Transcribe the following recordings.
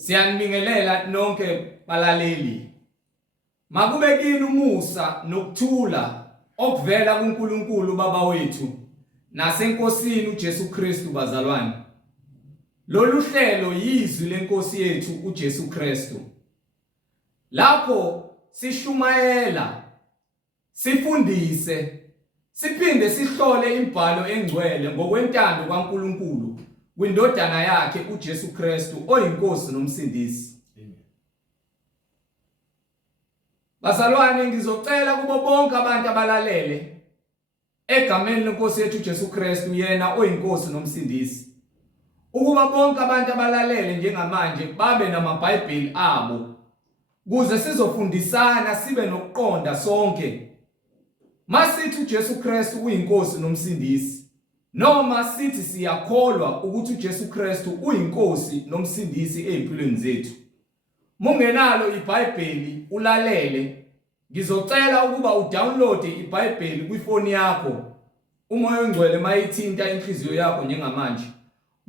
Siyanibingelela nonke balaleli. Makube kini umusa nokuthula okuvela kuNkulunkulu Baba wethu nasenkosini uJesu Kristu bazalwane. Lolu hlelo yizwi lenkosi yethu uJesu Kristu. Lapho sishumayela, sifundise, siphinde sihlole imibhalo engcwele ngokwentando kaNkulunkulu kwindodana yakhe uJesu Kristu oyinkosi nomsindisi. Bazalwane, ngizocela kubo bonke abantu abalalele egameni lenkosi yethu uJesu Kristu yena oyinkosi nomsindisi, ukuba bonke abantu abalalele njengamanje babe namaBhayibheli abo kuze sizofundisana sibe nokuqonda sonke. Masithi uJesu Kristu uyinkosi nomsindisi, noma sithi siyakholwa ukuthi uJesu Kristu uyinkosi nomsindisi ezimpilweni zethu. Mungenalo iBhayibheli ulalele, ngizocela ukuba udownload iBhayibheli kwifoni yakho, umoya ongcwele mayithinta inhliziyo yakho njengamanje,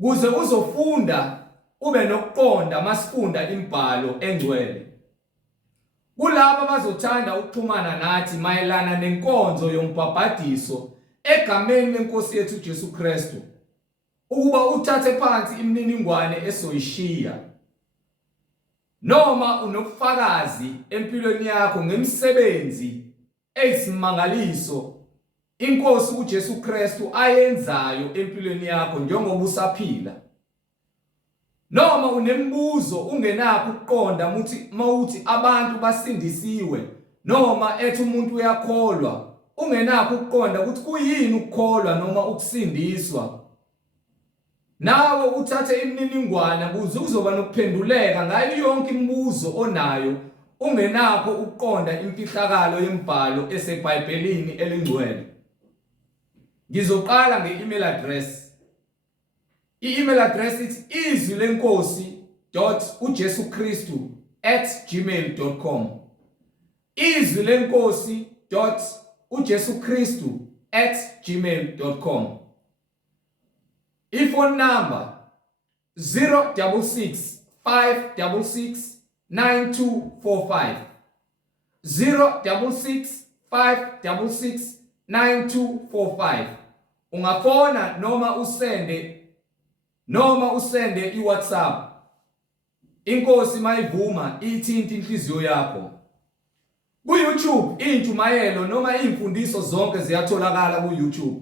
kuze uzofunda ube nokuqonda masifunda imibhalo engcwele. Kulabo abazothanda ukuxhumana nathi mayelana nenkonzo yombhabhadiso egameni lenkosi yethu uJesu Kristu, ukuba uthathe phansi imininingwane esoyishiya, noma unobufakazi empilweni yakho ngemisebenzi eyisimangaliso inkosi uJesu Kristu ayenzayo empilweni yakho njengoba usaphila, noma unemibuzo ungenakho ukuqonda mawuthi abantu basindisiwe, noma ethi umuntu uyakholwa ungenakho ukuqonda ukuthi kuyini ukukholwa noma ukusindiswa, nawe uthathe imininingwane kuze uzoba nokuphenduleka ngayo yonke imibuzo onayo ungenakho ukuqonda imfihlakalo yemibhalo eseBhayibhelini elingcwele. Ngizoqala nge-email address. I-email address ithi izwilenkosi.ujesukristu@gmail.com. izwilenkosi.ujesukristu@gmail.com. Iphone number 066 566 9245. 066 566 9245. Ungafona noma usende iWhatsApp. Inkosi mayivuma ithinta inhliziyo yakho. Ku-YouTube intshumayelo noma imfundiso zonke ziyatholakala ku-YouTube.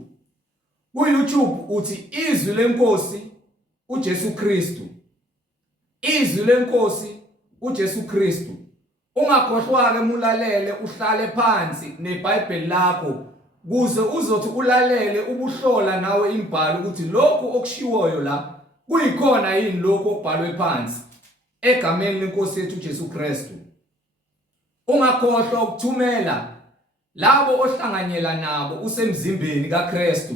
Ku-YouTube uthi izwi lenkosi uJesu Kristu. Izwi lenkosi uJesu Kristu. Ungakhohlwa-ke mulalele, uhlale phansi neBhayibheli lakho kuze uzothi ulalele ubuhlola nawe imibhalo ukuthi lokho okushiwoyo la kuyikhona yini lokho okubhalwe phansi egameni lenkosi yethu uJesu Kristu. Ungakhohlwa ukuthumela labo ohlanganyela nabo usemzimbeni kaKristu,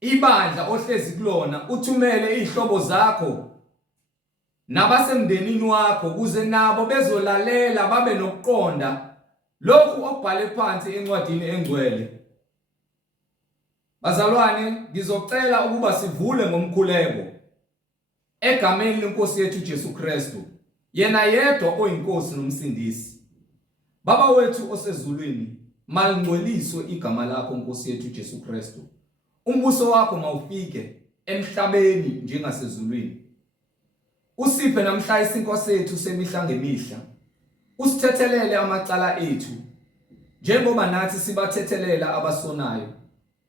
ibandla ohlezi kulona, uthumele izihlobo zakho nabasemndenini wakho kuze nabo bezolalela babe nokuqonda lokhu okubhale phansi encwadini engcwele. Bazalwane, ngizocela ukuba sivule ngomkhuleko egameni lenkosi yethu uJesu Kristu, yena yedwa oyinkosi nomsindisi. Baba wethu osezulwini, malingcweliswe igama lakho Nkosi yethu uJesu Kristu. Umbuso wakho mawufike emhlabeni njengasezulwini. Usiphe namhla isinko sethu semihla ngemihla. Usithethelele amacala ethu njengoba nathi sibathethelela abasonayo.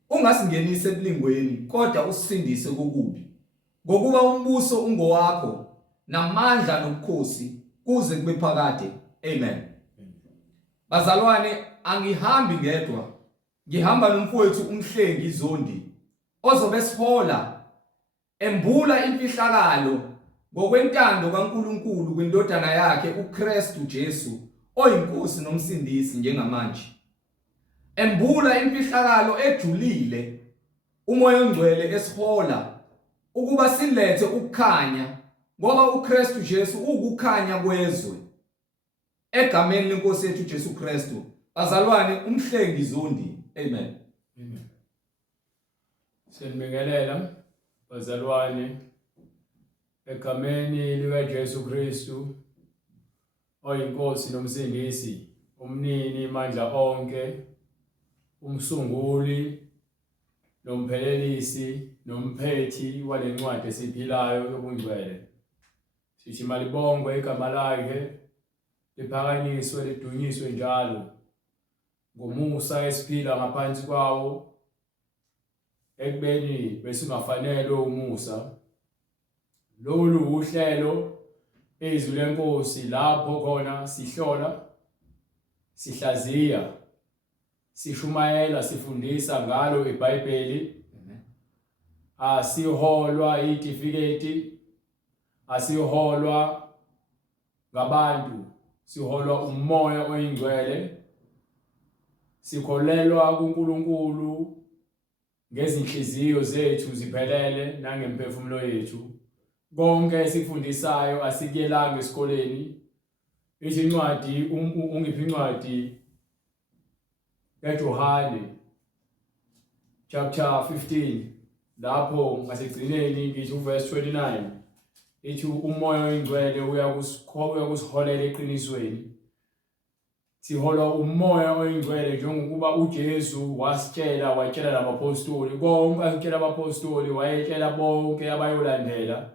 Ungasingenise ebulingweni kodwa usindise kokubi, ngokuba umbuso ungowakho namandla nobukhosi kuze kube phakade. Amen. Bazalwane, angihambi ngedwa, ngihamba nomfowethu umhlengi Zondi ozobe sihola embula imfihlakalo ngokwentando kaNkulunkulu kwindodana yakhe uKristu Jesu oyinkosi nomsindisi njengamanje. Embula imfihlakalo ejulile umoya ongcwele esihola ukuba silethe ukukhanya, ngoba uKristu Jesu ukukhanya kwezwe egameni lenkosi yethu uJesu Kristu. Bazalwane, umhlengi Zondi. Amen. Amen. Siyabingelela bazalwane Egameni likaJesu Kristu oyinkosi nomsindisi, umnini mandla onke, umsunguli nomphelelisi nomphethi walencwadi esiphilayo yobungcwele. Sithi malibongwe igama lakhe, liphakanyiswe lidunyiswe njalo ngomusa esiphila ngaphansi kwawo, ekubeni besingafanele umusa. Lolu uhlelo izwi lenkosi lapho khona sihlola, sihlaziya, sishumayela, sifundisa ngalo iBhayibheli. Asiholwa itifiketi, asiholwa ngabantu, siholwa umoya oyingcwele. Sikholelwa kuNkulunkulu ngezinhliziyo zethu ziphelele nangemphefumulo yethu. Konke esifundisayo asikuyelanga esikoleni. Incwadi ungiphi incwadi kaJohane chapter 15 lapho ngasigcineni ngithi uverse 29 ithi umoya oyingcwele uyakusiholela eqinisweni. Siholwa umoya oyingcwele njengokuba uJesu watshela nabapostoli, konke akutshela abapostoli wayetshela bonke abayolandela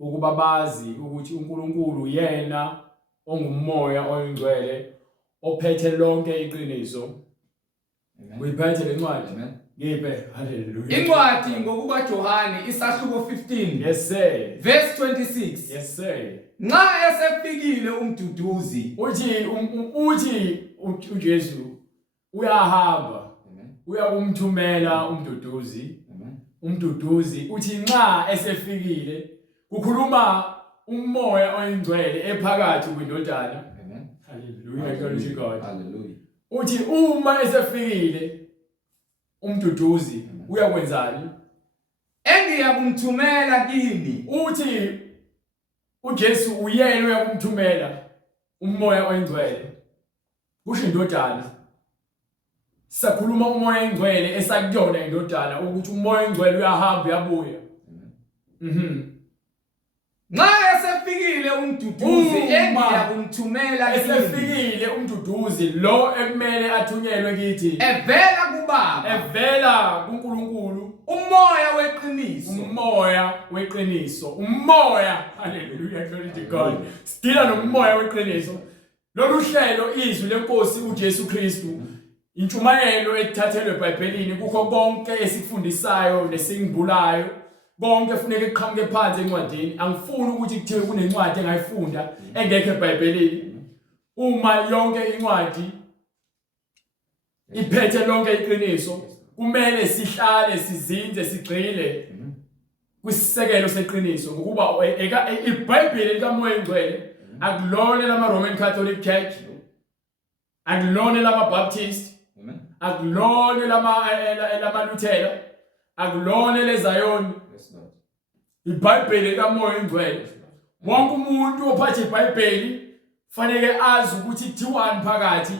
ukuba bazi ukuthi uNkulunkulu yena ongumoya oyingcwele ophethe lonke iqiniso. Uyiphethe le ncwadi? Ngiphe. Hallelujah. Incwadi ngokuba Johane isahluko 15. Yes sir. Verse 26. Yes sir. Nxa esefikile umduduzi, uthi uJesu uyahamba, uyakumthumela umduduzi. Umduduzi uthi nxa esefikile, kukhuluma umoya oyingcwele ephakathi kwindodana. Hallelujah. Glory to God. Hallelujah. Uthi uma esefikile umduduzi uyakwenzani? Engiyakumthumela kini. Uthi uJesu uyena uyakumthumela umoya oyingcwele. Kusho indodana. Sakhuluma umoya oyingcwele esakuyona indodana ukuthi umoya oyingcwele uyahamba uyabuya. Nxa esefikile umduduzi engiyakumthumela kini. Esefikile umduduzi lo ekumele athunyelwe kithi. Evela kuBaba. Evela kuNkulunkulu. Umoya weqiniso. Umoya weqiniso. Umoya. Hallelujah. Glory to God. Sidila nomoya weqiniso. Lolu hlelo izwi lenkosi uJesu Kristu. Intshumayelo ethathelwe eBhayibhelini kukho konke esifundisayo nesingibulayo. Konke kufanele kuqhamuke phansi encwadini. Angifuni ukuthi kuthiwe kunencwadi engayifunda engekho eBhayibhelini. Uma yonke incwadi iphethe lonke iqiniso, kumele sihlale sizinze sigxile kwisisekelo seqiniso ngokuba iBhayibheli likamoya oyingcwele akulona lama Roman Catholic Church, akulona lama Baptist, akulona lama Luther, akulona leZion. iBhayibheli likamoya oyingcwele. Wonke umuntu ophatha iBhayibheli fanele azi ukuthi kuthiwani phakathi.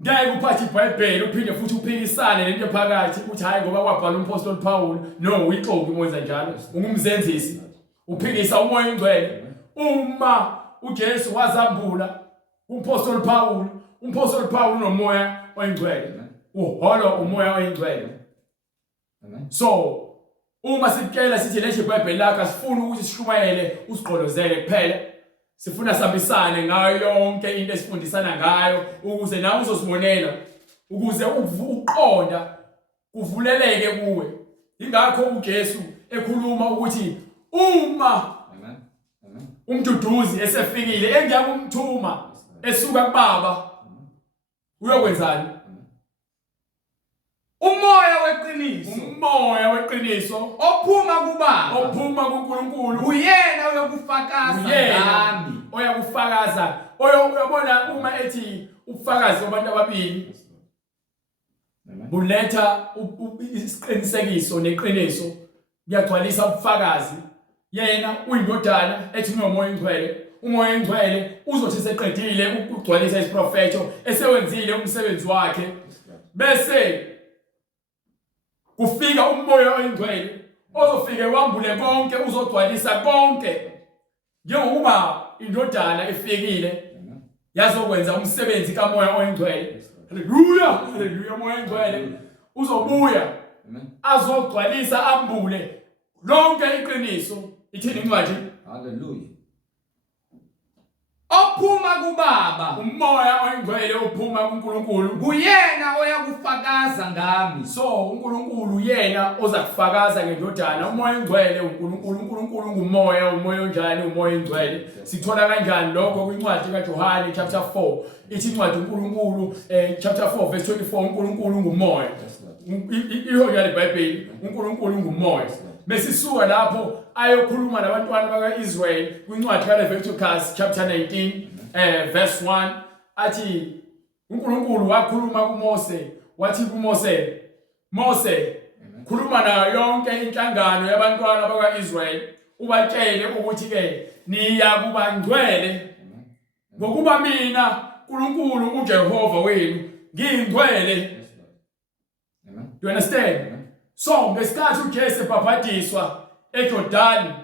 Ngeke uphathe iBhayibheli uphinde futhi uphikisane lento phakathi ukuthi hayi ngoba kwabhala umpostoli Paul. No, uyixoki umenza njalo. Ungumzenzisi. Uphikisa umoya oyingcwele. Uma uJesu wazambula umpostoli Paul nomoya oyingcwele. Uholwa umoya oyingcwele. So uma sikela sithi leshe iBhayibheli lakho asifuni ukuthi sishumayele usiqolozele kuphela. Sifuna sabisane ngayo yonke into esifundisana ngayo ukuze nawe uzosibonela, ukuze uqonda kuvuleleke kuwe. Ingakho uJesu ekhuluma ukuthi uma umduduzi esefikile engiyakumthuma esuka kuBaba uyokwenzani? Umoya weqiniso. Umoya weqiniso Ophuma kuBaba. Ophuma kuNkulunkulu. Uyena uyokufakaza ngami. Oyakufakaza. Uyabona uma ethi ubufakazi abantu ababili buletha isiqinisekiso neqiniso, kuyagcwalisa ubufakazi. Yena uyindodana ethi unomoya oyingcwele. Umoya oyingcwele uzothi seqedile ukugcwalisa isiprofeto, esewenzile umsebenzi wakhe, bese kufika umoya oyingcwele ozofike wambule konke, uzogcwalisa konke njengoba indodana efikile yazokwenza umsebenzi kaMoya Oyingcwele. Haleluya, haleluya. Moya Oyingcwele uzobuya azogcwalisa ambule lonke iqiniso. Ithini incwadi? Haleluya. Ophuma kuBaba, uMoya Oyingcwele uphuma kuNkulunkulu, kuyena oyakufakaza ngami. So uNkulunkulu yena ozakufakaza ngendodana. uMoya Oyingcwele uNkulunkulu, uNkulunkulu ngumoya, umoya onjani uMoya Oyingcwele? Sithola kanjani lokho kwincwadi kaJohane chapter 4. Ithi incwadi uNkulunkulu chapter 4 verse 24, uNkulunkulu ngumoya. Ihoya leBhayibheli, uNkulunkulu ngumoya. Mesisuka lapho ayokhuluma nabantwana bakaIsrael kwincwadi kaLeviticus chapter 19 verse 1, athi uNkulunkulu wakhuluma kuMose, wathi kuMose, Mose, khuluma nayo yonke inhlangano yabantwana bakaIsrael ubatshele ukuthi ke niya kuba ngcwele ngokuba mina uNkulunkulu uJehova wenu ngingcwele. You understand? So ngesikhathi uJesu ebhaphathizwa eJordani,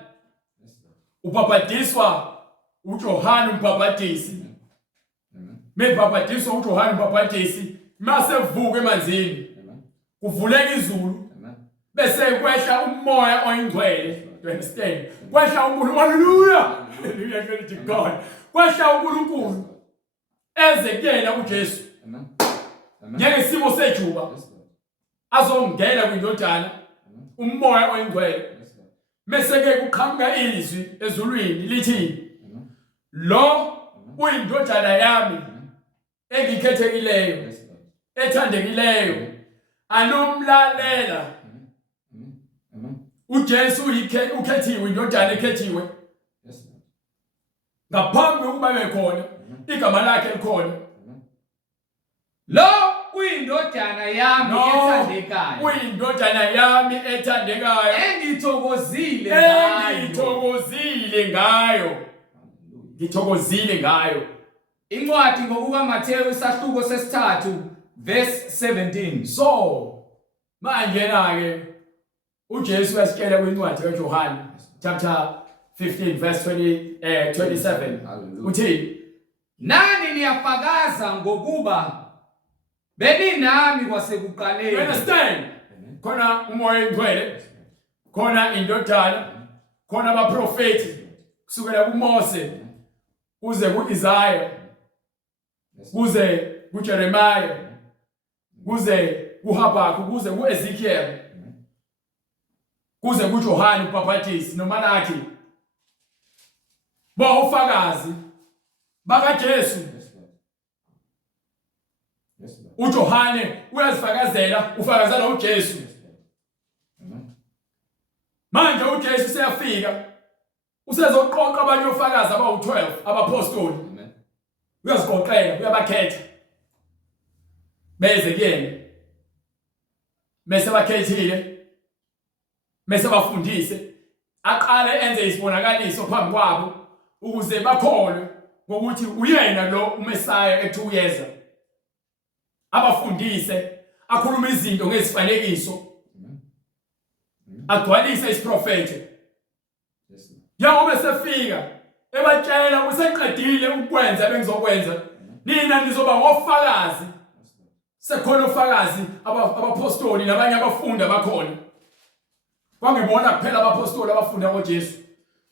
ubhaphathizwa uJohane umbhaphathisi. Mebhaphathizwa uJohane umbhaphathisi, mase vuka emanzini, kuvuleka izulu, bese kwehla uMoya Oyingcwele. You understand? Kwehla uNkulunkulu. Hallelujah. Hallelujah, glory to God. Kwehla uNkulunkulu eze kuyena uJesu. Njengesimo sejuba azongena kwindodana uMoya Oyingcwele. Mese ke kuqhamuka izwi ezulwini lithi, lo uyindodana yami engikhethekileyo, ethandekileyo, anomlalela. uJesu ukhethiwe, indodana ekhethiwe. Ngaphambi kokuba bekhona igama lakhe likhona. Lo uyindodana yami ethandekayo, uyindodana yami ethandekayo, engithokozile ngayo. Ngithokozile ngayo. Incwadi ngokukaMathewu isahluko sesithathu verse 17. So manje ke uJesu uyasitshela kwincwadi kaJohane chapter 15 verse 27. Uthi, nani niyafakaza ngokuba beninami kwasekuqaleni. You understand? Khona uMoya Oyingcwele, khona indodana, khona abaprofeti kusukela kuMose kuze kuIsaiah, kuze kuJeremiah, kuze kuHabakuk, kuze kuEzekiel, kuze kuJohane umbhaphathisi noMalaki. Bawufakazi bakaJesu. uJohane uyazifakazela, ufakazela uJesu. Manje uJesu seyafika, usezoqoqa abanye ofakazi abawu12 abapostoli. Uyaziqoqela, uyabakhetha beze kuyena, mase bakhethile, mase bafundise, aqale enze isibonakaliso phambi kwabo ukuze bakholwe ngokuthi uyena lo uMesaya ethuyeza. Abafundise, akhuluma izinto ngezifanekiso, agcwalise isiprofeti. Njengoba sefika ebatshela useqedile ukwenza bengizokwenza, nina nizoba ngofakazi. Sekhona ufakazi abapostoli nabanye abafundi abakhona. Kwangebona kuphela abapostoli abafunda ngoJesu,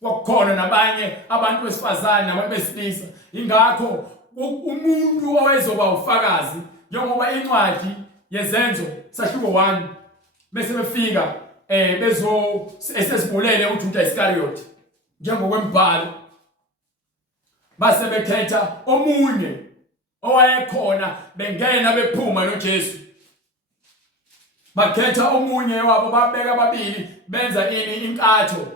kwakukhona nabanye abantu besifazane nabantu besilisa. Ingakho umuntu owezoba ufakazi, njengoba incwadi yezenzo sahluko 1 bese befika esesibulele uJuda Iscariot njengokwembhalo, base bekhetha omunye owayekhona, bengena bephuma noJesu. Bakhetha omunye wabo, babeka ababili, benza inkatho,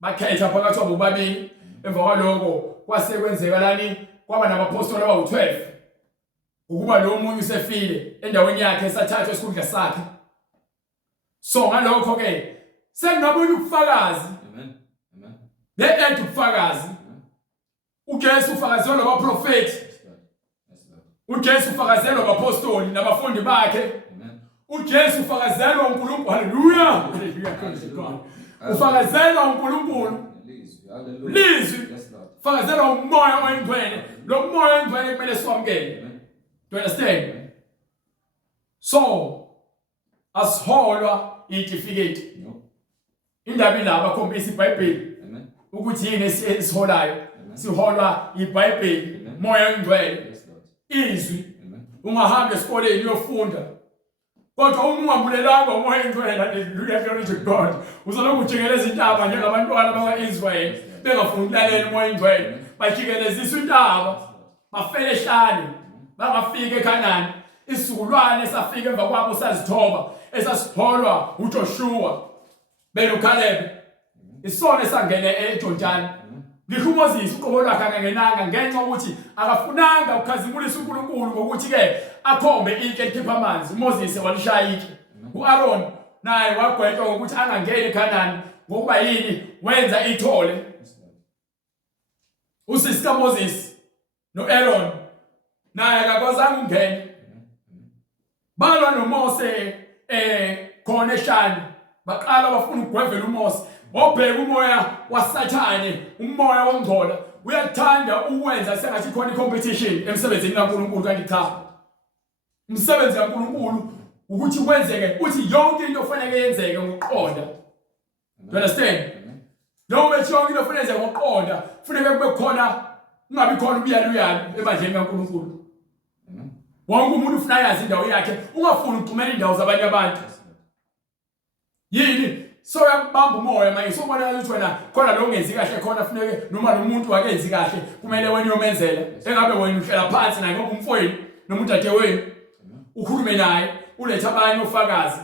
bakhetha phakathi kwabo babili. Emva kwaloko kwasekwenzeka lani, kwaba nabapostoli abawu12 ukuba lo munye usefile endaweni yakhe esathathwa esikhundla sakhe. So ngalokho ke sengabona ubufakazi. Amen. Ubufakazi. uJesu ufakazelwa abaprofeti. uJesu ufakazelwa abapostoli nabafundi bakhe. uJesu ufakazelwa uNkulunkulu. Hallelujah. Ufakazelwa uNkulunkulu Hallelujah. Lizwi. Yes, Lord. Fakazela umoya oyingcwele. Lo moya oyingcwele kumele siwamukele. Amen. Do you understand? So, asiholwa itifiketi. No. Indaba ilaba khombisa iBhayibheli Amen. ukuthi yini esiholayo. Amen. Siholwa iBhayibheli, Amen. moya oyingcwele. Yes, Lord. Izwi. Amen. Ungahamba esikoleni uyofunda. Kodwa uma ungambulelanga umoya oyingcwele, hallelujah, glory to God. Uzoloku ujikeleza intaba njengabantwana bakwaIsrael bengafuni ukulalela umoya oyingcwele. Bajikelezisa intaba. Bafele ehlane. Bangafika eKhanani. Isizukulwane safika emva kwabo sazithoba esasiholwa uJoshua benoKalebe. Isona esangene eJordani. Ngisho uMoses uqobo lwakhe angenanga ngenxa ukuthi akafunanga ukukhazimulisa uNkulunkulu ngokuthi ke akhombe itshe likhipha amanzi. uMoses walishaya itshe. uAaron naye wagwetshwa ngokuthi angangeni eKhanani ngokuba yini wenza ithole. Usisi kaMoses noAaron naye akakwazanga ukungena. Balwa noMose khona eShani baqala bafuna ukugwevela uMose. Obheka umoya waSathane, umoya wongcola uyathanda ukwenza sengathi khona icompetition emsebenzini kaNkulunkulu kanti cha. Umsebenzi kaNkulunkulu ukuthi kwenzeke uthi yonke into ofanele yenzeke ngokuqonda. Do you understand? Noma yonke into ofanele yenzeke ngokuqonda, kufanele kube khona ungabi khona ubuyaluyalo ebandleni kaNkulunkulu. Wonke umuntu ufuna yazi indawo yakhe, ungafuni uxhumela indawo zabanye abantu. Yini? So uyabamba umoya manje sobona ukuthi wena khona lo ungenzi kahle khona kufanele noma lo muntu akenzi kahle kumele wena uyomenzela. Engabe wena uhlela phansi naye ngoba umfowenu noma udadewenu ukhulume naye ulethe abanye ofakazi.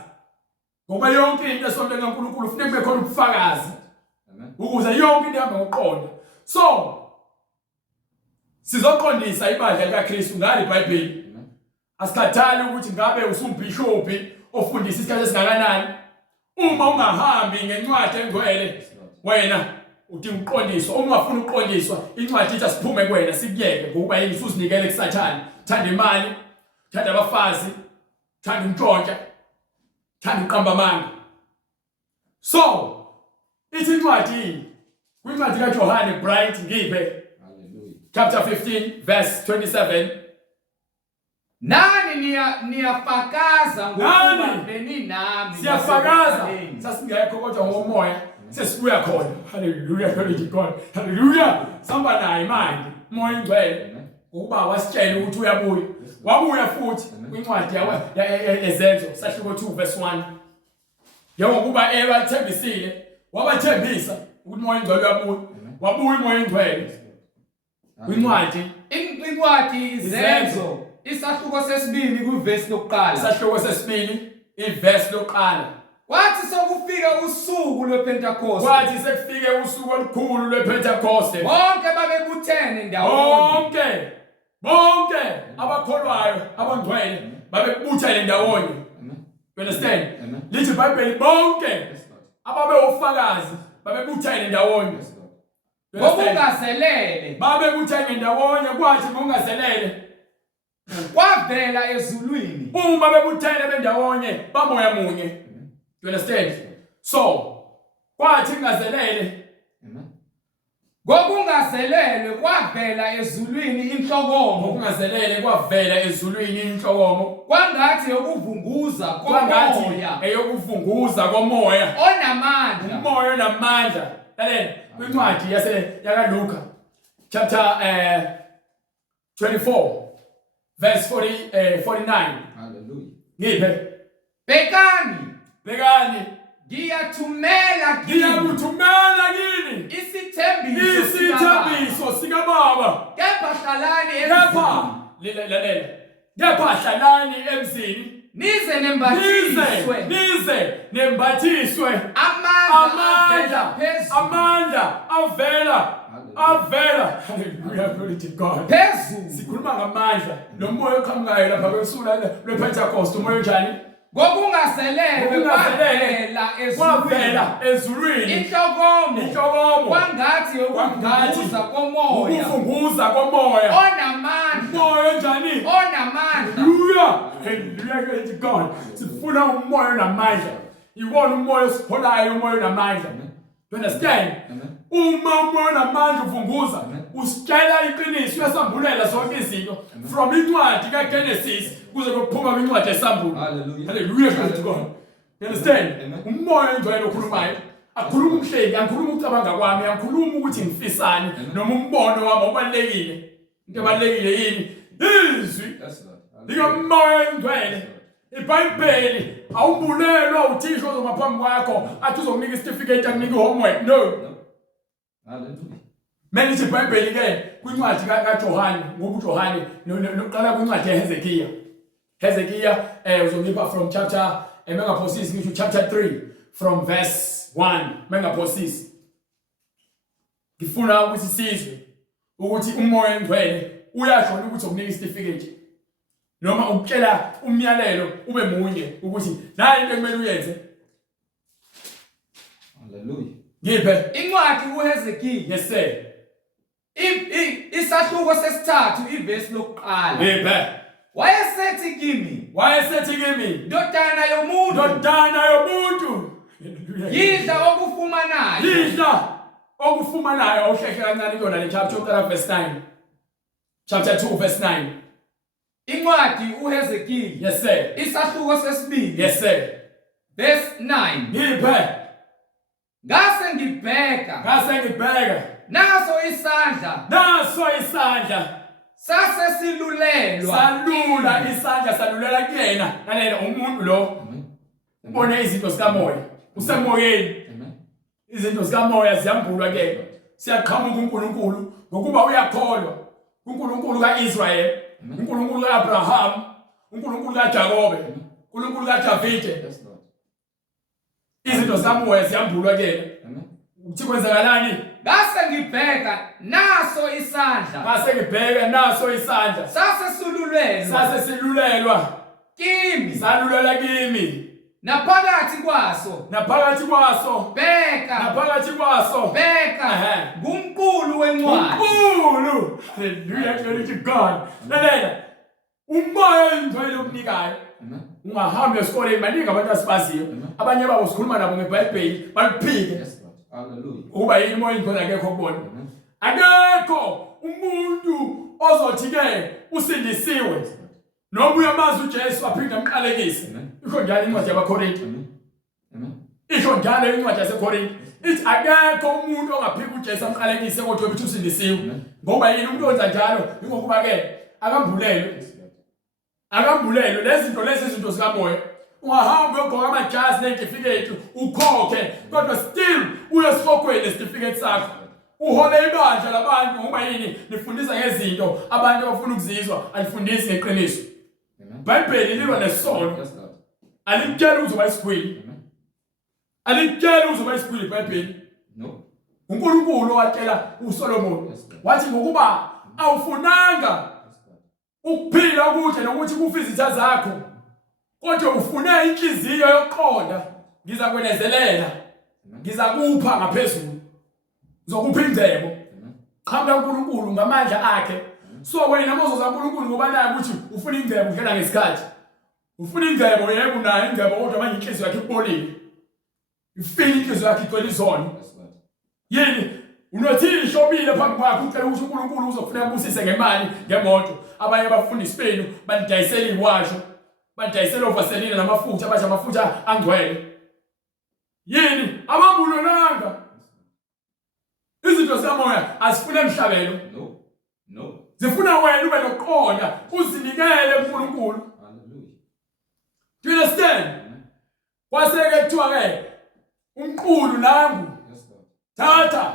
Ngoba yonke into esonto kaNkulunkulu kufanele kube khona ubufakazi. Ukuze yonke into ihambe ngokuqonda. So sizoqondisa ibandla likaKristu ngale iBhayibheli. Asikhathali ukuthi ngabe usumbhishophi ofundisa isikhathi esingakanani. Uma ungahambi ngencwadi engcwele wena udinga uqondiswa. Uma ungafuna uqondiswa incwadi ithi asiphume kuwena sikuyeke ngokuba yini usuzinikele kuSathane. Thanda imali, thanda abafazi, thanda untshontsha, thanda uqamba amanga. So ithi incwadi kwincwadi kaJohane Bright ngiphe. Hallelujah. Chapter 15 verse 27. Nani niyafakaza ngokuba beninami. Siyafakaza sasingekho kodwa ngomoya sesibuya khona. Hallelujah, glory to God. Hallelujah. Samba naye manje umoya ingcwele ukuba wasitshela ukuthi uyabuya. Wabuya futhi kwincwadi yezenzo sahluko 2 verse 1. Njengokuba ebathembisile wabathembisa ukuthi umoya ingcwele uyabuya. Wabuya umoya ingcwele. Kwincwadi izenzo isahluko sesibili kuverse lokuqala. Isahluko sesibili iverse lokuqala. Kwathi sokufika usuku lwePentecost. Kwathi sekufike usuku olukhulu lwePentecost. Bonke babebuthene ndawonye. Bonke abakholwayo abangcwele babebuthene ndawonye. You understand? Lithi iBhayibheli bonke ababe ufakazi babebuthene ndawonye. Ngokungazelele babebuthene ndawonye kwathi ngokungazelele kwavela ezulwini. Uma bebuthene bendawonye bamoya munye. You understand? So kwathi ngazelele ngokungazelelwe kwavela ezulwini inhlokomo. Ngokungazelele kwavela ezulwini inhlokomo kwangathi yokuvunguza komoya. Eyokuvunguza komoya onamandla. Umoya onamandla. Lalela kwincwadi yakaLuka chapter 24 verse 49. Hallelujah. Ngiphe. Bekani ngiyakuthumela kini isithembiso sikaBaba. Kepha hlalani emzini nize nembathiswe amandla avela. Hallelujah, glory to God. phezulu. Sikhuluma ngamandla lo moya oqhamukayo lapha kwesuku lwePentecost. Umoya njani? Ngokungazelelwe kwavela ezulwini inhlokomo kwangathi yokuvunguza komoya onamandla. Umoya njani? Onamandla. Hallelujah, glory to God. Sifuna umoya onamandla. Iwona umoya osiholayo, umoya onamandla. You understand? uma umbona amandla uvunguza usitshela iqiniso uyasambulela zonke izinto from incwadi kaGenesis kuze kuphuma incwadi yesambulo. Hallelujah. You understand? Umoya oyingcwele okhulumayo akhuluma umhleli, angikhuluma ukucabanga kwami, angikhuluma ukuthi ngifisani noma umbono wami obalekile. Into ebalekile yini? Izwi likamoya oyingcwele. IBhayibheli awumbulelwa uthisha ozongaphambi kwakho athi uzokunika certificate akunika homework. No. Hallelujah. Manje iBhayibheli ke kwincwadi kaJohane, ngoba uJohane noqala kwincwadi yeHezekiya. Hezekiya uzongipha from chapter mengaphosisi ngisho chapter 3 from verse 1 mengaphosisi. Ngifuna ukuthi sizwe ukuthi umoya engcwele uyasho ukuthi ukunika certificate noma ukutshela umyalelo ube munye ukuthi nayi into ekumele uyenze. Hallelujah. Ngiphe incwadi kuHezekiya. Yes sir. Isahluko sesithathu ivesi lokuqala. Ngiphe Wayesethi kimi, ndodana yomuntu, yidla okufumanayo. Awuhlehla kancane kuyona le chapter yokuqala verse 9. Chapter 2 verse 9. Incwadi uHezekiya. Yes sir. Isahluko sesibili. Yes sir. Verse 9. Ngiphe Ngase ngibheka, naso isandla sase silulelwa. Salula isandla salulela kuyena. Lalela umuntu lo ubone izinto zikamoya. Usemoyeni. Izinto zikamoya ziyambulwa ke. Siyaqhamuka uNkulunkulu ngokuba uyakholwa. uNkulunkulu kaIsrael, uNkulunkulu kaAbraham, uNkulunkulu kaJakobe, uNkulunkulu kaDavide. Izinto zikamoya ziyambulwa kuyena. Uthi kwenzakalani? Ngase ngibheka naso isandla. Sase silulelwa. Kimi. Salulelwa kimi. Naphakathi kwaso. Bheka. Ngumqulu wencwadi. Hallelujah, glory to God. Lalela. Umoya oyingcwele okunikayo. Ungahamba esikoleni baningi abantu asibaziyo. Abanye babo sikhuluma nabo ngeBhayibheli baliphike. Hallelujah. Uba yini moya ingcwele akekho kubona. Akekho umuntu ozothi ke usindisiwe. Noma uyamazi uJesu aphinda amqalekise. Ikho njalo incwadi yabaKorinte. Ikho njalo incwadi yaseKorinte. Ithi akekho umuntu ongaphika uJesu amqalekise kodwa uthi usindisiwe. Ngoba yini umuntu onza njalo ingokuba ke akambulelwe lezi zinto izinto zikamoya. Ungahamba uyogqoka amajazi necertificate ukhokhe kodwa still uyesihokweni certificate sakho. Uhole ibandla labantu ngoba yini nifundisa ngezinto abantu abafuna ukuzizwa alifundisi ngeqiniso. Bible lilwa nesono. Alikutshela uzoba isigwili. Alikutshela uzoba isigwili Bible. No. uNkulunkulu watshela uSolomon wathi ngokuba awufunanga ukuphila ukuthi nokuthi kufa izitha zakho kodwa ufuna inhliziyo yokuqonda ngizakwenezelela ngizakupha ngaphezulu ngizokupha ingcebo qhamuka uNkulunkulu ngamandla akhe. So wena mozoza uNkulunkulu ngoba naye ukuthi ufuna ingcebo ngena ngesikhathi ufuna ingcebo yebo nayo ingcebo kodwa manje inhliziyo yakhe ibolile ifile inhliziyo yakhe igcwele izono yini unothi ishobile phambi kwakho ucela ukuthi uNkulunkulu uzofuna ubusise ngemali ngemoto. Abanye abafundi iSpain balidayisela iwasho badayisela ovaselina namafutha abathi amafutha angcwele yini abambulelanga. Izinto zikamoya azifuna emhlabelo. No. Zifuna wena ube nokuqonda uzinikele uNkulunkulu. Hallelujah. Do you understand? Kwaseke kuthiwa ke umqulu nangu thatha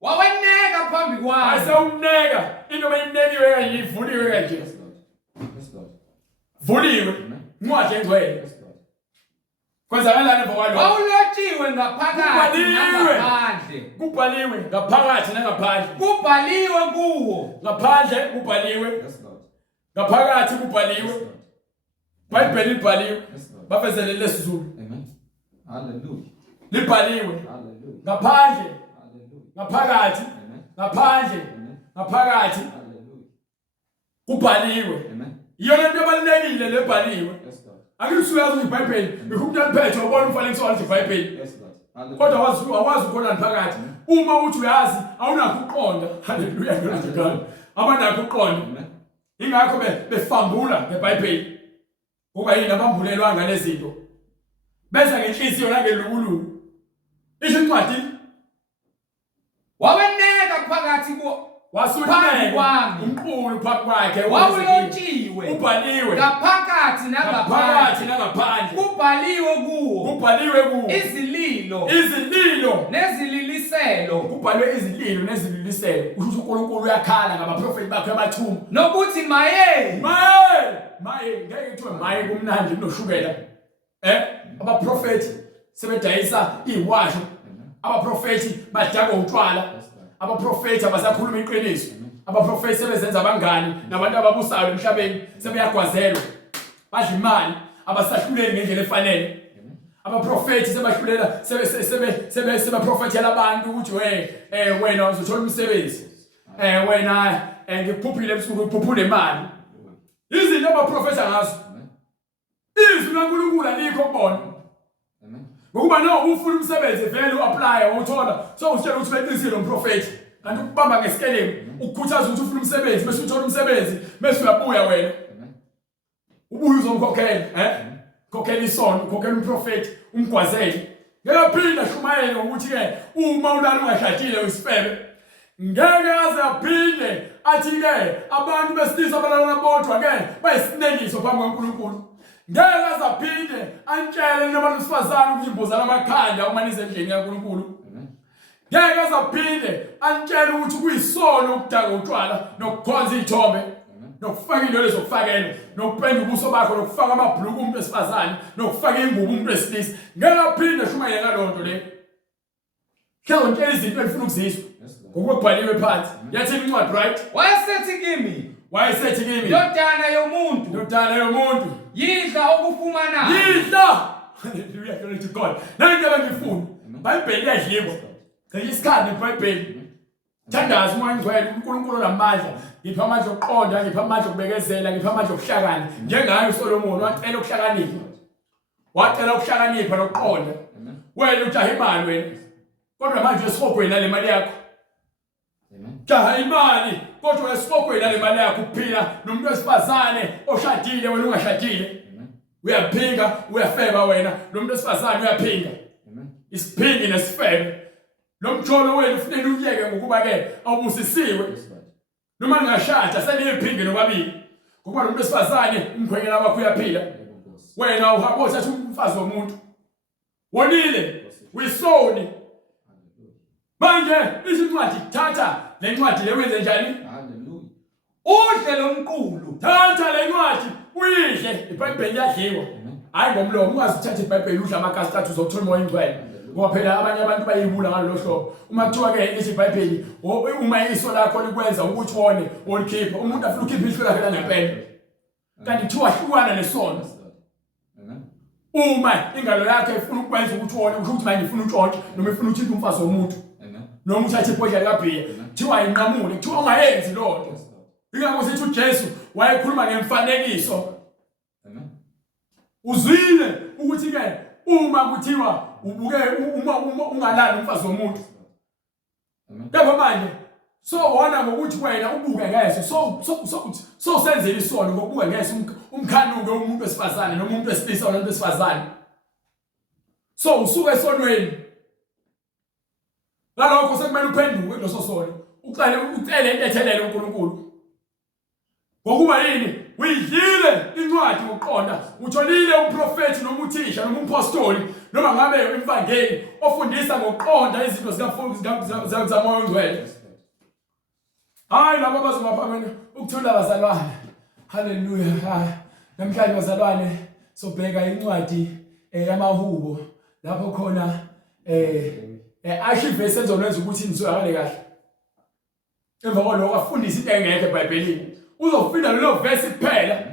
waweneka phambi kwami. Asewuneka into beyinekiwe kanje ivuliwe kanje. Vuliwe incwadi engcwele. Kwenzakalani ngokwalo? Wawulotshiwe ngaphakathi nangaphandle. Kubhaliwe ngaphakathi nangaphandle. Kubhaliwe kuwo. Ngaphandle kubhaliwe. Ngaphakathi kubhaliwe. Bible libhaliwe. Bafezele lesizulu. Amen. Hallelujah. Libhaliwe. Hallelujah. Ngaphandle. Hallelujah. Ngaphakathi. Ngaphandle. Ngaphakathi. Hallelujah. Kubhaliwe. Amen. Iyona into ebalulekile lebhaliwe. Yes, Lord. Akuyisuyazi iBhayibheli. Umuntu aliphethe ubona umfanekiso wathi iBhayibheli. Yes, Lord. kodwa awazi ukhona phakathi uma uthi uyazi awunakho uqonda haleluya ngiyakho abanakho uqonda ingakho befambula ngeBhayibheli kuba yini abambulelwa ngalezinto bese ngenhliziyo nangelukuluku isho incwadi waweneka phakathi wasuneka umqulu phambi kwakhe wawulotshiwe ubhaliwe ngaphakathi nangaphandle kubhaliwe kuwo izililo nezililiselo kubhalwe izililo nezililiselo usho uNkulunkulu uyakhala ngabaprofeti bakhe abathuma nokuthi maye ngeke kuthiwe maye kumnandi kunoshukela abaprofeti sebedayisa iwasho abaprofeti badakwa utshwala abaprofeti abasakhuluma iqiniso abaprofeti sebezenza abangani nabantu ababusayo emhlabeni sebeyagwazelwa badla imali abasahluleli ngendlela efanele abaprofeti sebahlulela sebeprofethela abantu ukuthi wena uzothola umsebenzi wena ngikuphuphile ebusuku uphuphule imali izinto abaprofetha ngazo izwi likaNkulunkulu alikho kubona ngokuba no ufuna umsebenzi vele uapply uthola so usitshela ukuthi beqinisile umprofeti kanti ukubamba ngeskelemu ukukhuthaza ukuthi ufuna umsebenzi bese uthola umsebenzi bese uyabuya wena ubuye uzomkhokhela khokhela isono khokhela umprofeti umgwazeli ngiyaphinda shumayele ngokuthi ke uma ulala ungashadile usifebe ngeke aze aphinde athi ke abantu besilisa abalala bodwa ke bayisineliso phambi kaNkulunkulu ngeke aze aphinde antshele nabantu besifazane ukuthi imbozana amakhanda uma nize endlini kaNkulunkulu ngeke aze aphinde antshele ukuthi kuyisono ukudaka utshwala nokukhonza izithombe nokufaka indole zokufakela nokupenda ubuso bakho nokufaka amabhuluku umuntu esifazane nokufaka ingubo umuntu wesilisa ngeke aphinde shumayele ngalonto le hlawumbe izinto efuna ukuzizwa ngokubhaliwe phansi yathini incwadi right wayesethi kimi ndodana yomuntu yidla okufumanayo haleluya glory to God nange abangifuna iBhayibheli iyadliwa ngesikhathi iBhayibheli thandaza uma ngcwele uNkulunkulu lamandla ngipha amandla okuqonda ngipha amandla okubekezela ngipha amandla okuhlakana njengayo uSolomon wacela ukuhlakanipha nokuqonda wena ujaha imali wena kodwa manje esihogweni nale mali yakho jaha imali kodwa esihogweni nale mali yakho ukuphila nomuntu wesifazane oshadile wena ungashadile uyaphinga uyafeba wena nomuntu wesifazane uyaphinga isiphingi nesifebe nomjolo wenu ufuneka uyeke ngokuba ke awubusisiwe noma ngashada seniyiphinge nobabili ngoba nomuntu wesifazane umkhwenyana wakho uyaphila wena uhamba uthatha umfazi womuntu wonile wisoni manje isincwadi thatha le ncwadi le wenze njani haleluya udle lomqulu thatha le ncwadi uyidle iBhayibheli yadliwa hayi ngomlomo ungazithatha iBhayibheli udla amakasi kathu uzothola umoya ingcwele ngoba phela abanye abantu bayibula ngalo hlobo uma kuthiwa ke ithi iBhayibheli uma iso lakho likwenza ukuthi wone olikhipha umuntu afuna ukhipha ihlo lakhe langempela kanti kuthiwa hlukana nesono uma ingalo yakhe ifuna ukwenza ukuthi wone ukuthi manje ifuna utshontshe noma ifuna uthinta umfazi womuntu noma uthathe ibhodlela likabhiya kuthiwa inqamule kuthiwa ungayenzi lonto ingakho sithi uJesu wayekhuluma ngemfanekiso uzwile ukuthi ke uma kuthiwa ubuke uma ungalali umfazi womuntu yabo manje so wona ngokuthi wena ubuke ngeso so senzele isono ngokubuka ngeso umkhanuko womuntu wesifazane noma umuntu wesilisa noma umuntu wesifazane so usuka esonweni ngalokho sekumele uphenduke kuloso sono ucele intethelelo uNkulunkulu ngokuba yini uyidlile incwadi ngokuqonda utholile umprofeti noma uthisha noma umpostoli noma ngabe imvangeli ofundisa ngokuqonda izinto zikamoya ongcwele hayi labo bazongaphamene ukuthola abazalwane haleluya namhlanje bazalwane sobheka incwadi yamahubo lapho khona asho ivesi ezonwenza ukuthi nizwakale kahle emva kwalokho afundisa into engekho eBhayibhelini uzofunda lelo verse kuphela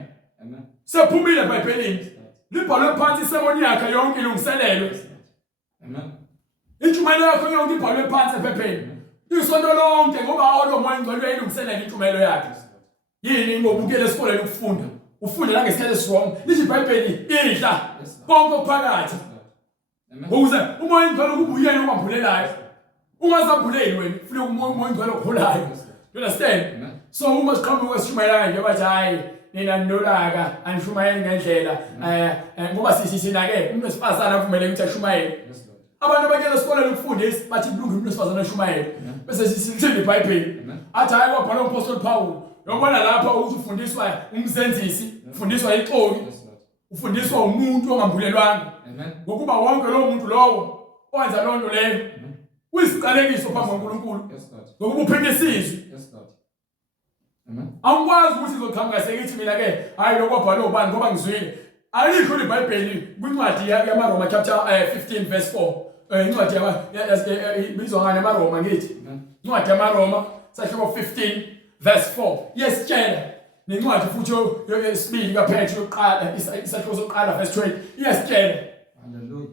sephumile eBhayibhelini libhalwe phansi isemoni yakhe yonke ilungiselelwe intshumayelo yakhe yonke ibhalwe phansi ephepheni isonto lonke ngoba awolo moya ingcwele ilungiselela intshumayelo yakhe yini ngobukele esikoleni ukufunda ufunda la ngesikhathi esirong lithi iBhayibheli idla konke okuphakathi Ukuze umoya ingcwele ukubuyela okwambulelayo. Ungazambuleli wena, ufike umoya ingcwele okholayo. You understand? So uma siqhamuka kwesishumayela nje bathi hayi nina nolaka anishumayeli ngendlela ngoba sithina ke umuntu wesifazana kumele ukuthi ashumayele. Abantu abakela esikoleni ukufundisa bathi kulungile umuntu wesifazana ashumayele. Bese sithini iBhayibheli. Athi hayi kwabhala uMpostoli Paul. Yobona lapha ukuthi ufundiswa umzenzisi, ufundiswa ixoki, ufundiswa umuntu ongambulelwanga. Ngokuba wonke lo muntu lowo owenza lonto leyo uyisiqalekiso phambi kaNkulunkulu. Ngokuba uphindisizwe. Angikwazi ukuthi ngizoqhamuka sekithi mina ke hayi lokho bhalwe ubani ngoba ngizwile. Ayikho iBhayibheli kwincwadi yaMaroma chapter 15 verse 4. Incwadi ibizwa ngani eMaroma ngithi? Incwadi yaMaroma sahluko 15 verse 4. Yesitshela nencwadi futhi yesibili kaPetru yokuqala isahluko sokuqala verse 20. Yesitshela. Hallelujah.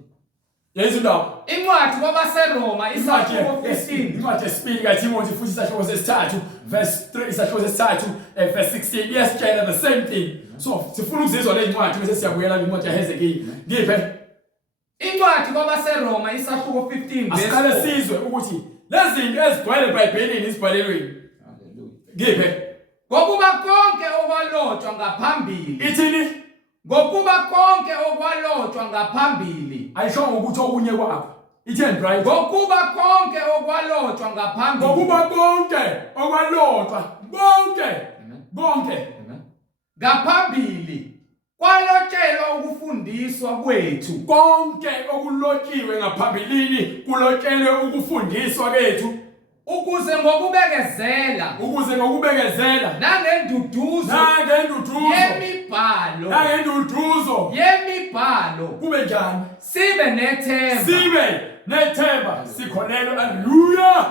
Yezindaba. Incwadi kwabaseRoma isahluko 15. Incwadi yesibili kaTimothy futhi isahluko sesithathu verse 3 isahluko sesithathu verse 16. Yesitshela the same thing. So sifuna ukuzizwa le ncwadi bese siyabuyela kwincwadi yaHezekiya. Ngiphe incwadi kwabaseRoma isahluko 15 verse 4. Asiqale sizwe ukuthi lezi zinto ezigcwele eBhayibhelini izibhalelweni. Hallelujah. Ngiphe ngokuba konke okwalotshwa ngaphambili. Ithini? Ngokuba konke okwalotshwa ngaphambili. Ayisho ukuthi okunye kwakho. Ithini right? Ngokuba konke okwalotshwa ngaphambili. Ngokuba konke okwalotshwa konke ngaphambili kwalotshelwa ukufundiswa kwethu. Konke okulotshiwe ngaphambilini kulotshelwe ukufundiswa kwethu ukuze ngokubekezela nangenduduzo yemibhalo kube njani sibe nethemba sikholelwa. Hallelujah.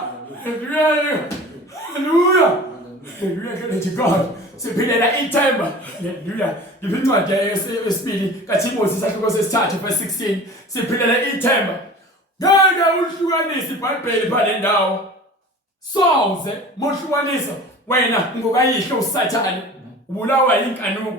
Glory to God. Siphilela ithemba. Hallelujah. Incwadi yesibili kaTimothy isahluko sesithathu verse 16. Siphilela ithemba. Ngeke uhlukanise iBhayibheli phale ndawo. Soze mohlukanisa wena ngokayihlo uSathane ubulawa inkanuko.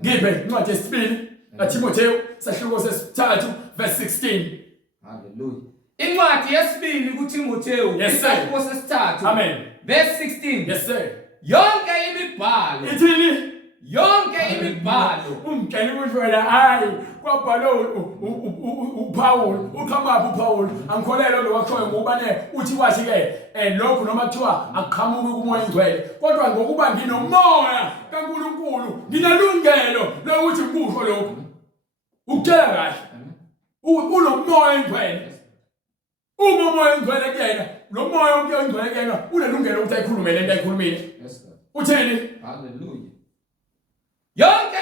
Ngiphe incwadi yesibili kaTimothy isahluko sesithathu verse 16. Hallelujah. Incwadi yesibili kuTimotheyu isahluko sesithathu. Amen. Verse 16. Yes sir. Yonke imibhalo. Ithini? Yonke imibhalo. Umkeni kushwela hayi kwabhalwe uPaul, uqhamaphi uPaul? Angikholelwa lokho ngoba uthi wathi ke lokho noma kuthiwa aqhamuke kumoya ingcwele. Kodwa ngokuba nginomoya kaNkulunkulu nginalungelo lokuthi ngikusho lokho. Ukutshela kahle. Unomoya ingcwele. Uma umoya ingcwele kuyena, lo moya ongcwele kuyena unelungelo ukuthi ayikhulume lento ayikhulumile. Uthini? Hallelujah. Yonke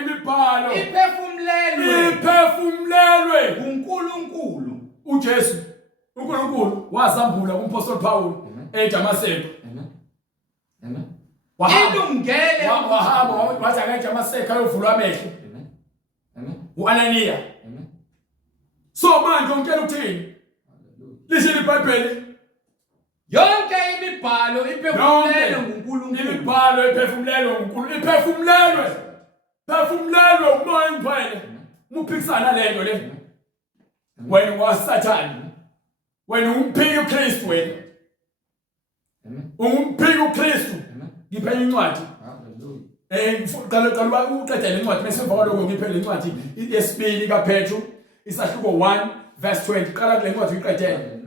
imibhalo iphefumlelwe uNkulunkulu. uJesu uNkulunkulu wazambula kuMpostoli Paul eDamaseko. Amen. Ilungele wahamba wathi akaDamaseko ayovulwa amehlo. Amen. uAnaniya. Amen. So manje unkela ukuthini? Lishilo iBhayibheli. Yonke imibhalo iphefumlelwe nguNkulunkulu. Imibhalo iphefumlelwe nguNkulunkulu. Iphefumlelwe umoya ingcwele. Muphikisana lento le. Wena ngwaSathane. Wena umphiki uKristu wena. Umphiki uKristu. Ngiphe incwadi. Qala uqedele incwadi bese emva kwaloko ngiphe le ncwadi yesibili kaPetru isahluko 1 verse 20. Qala kule ncwadi uyiqedele.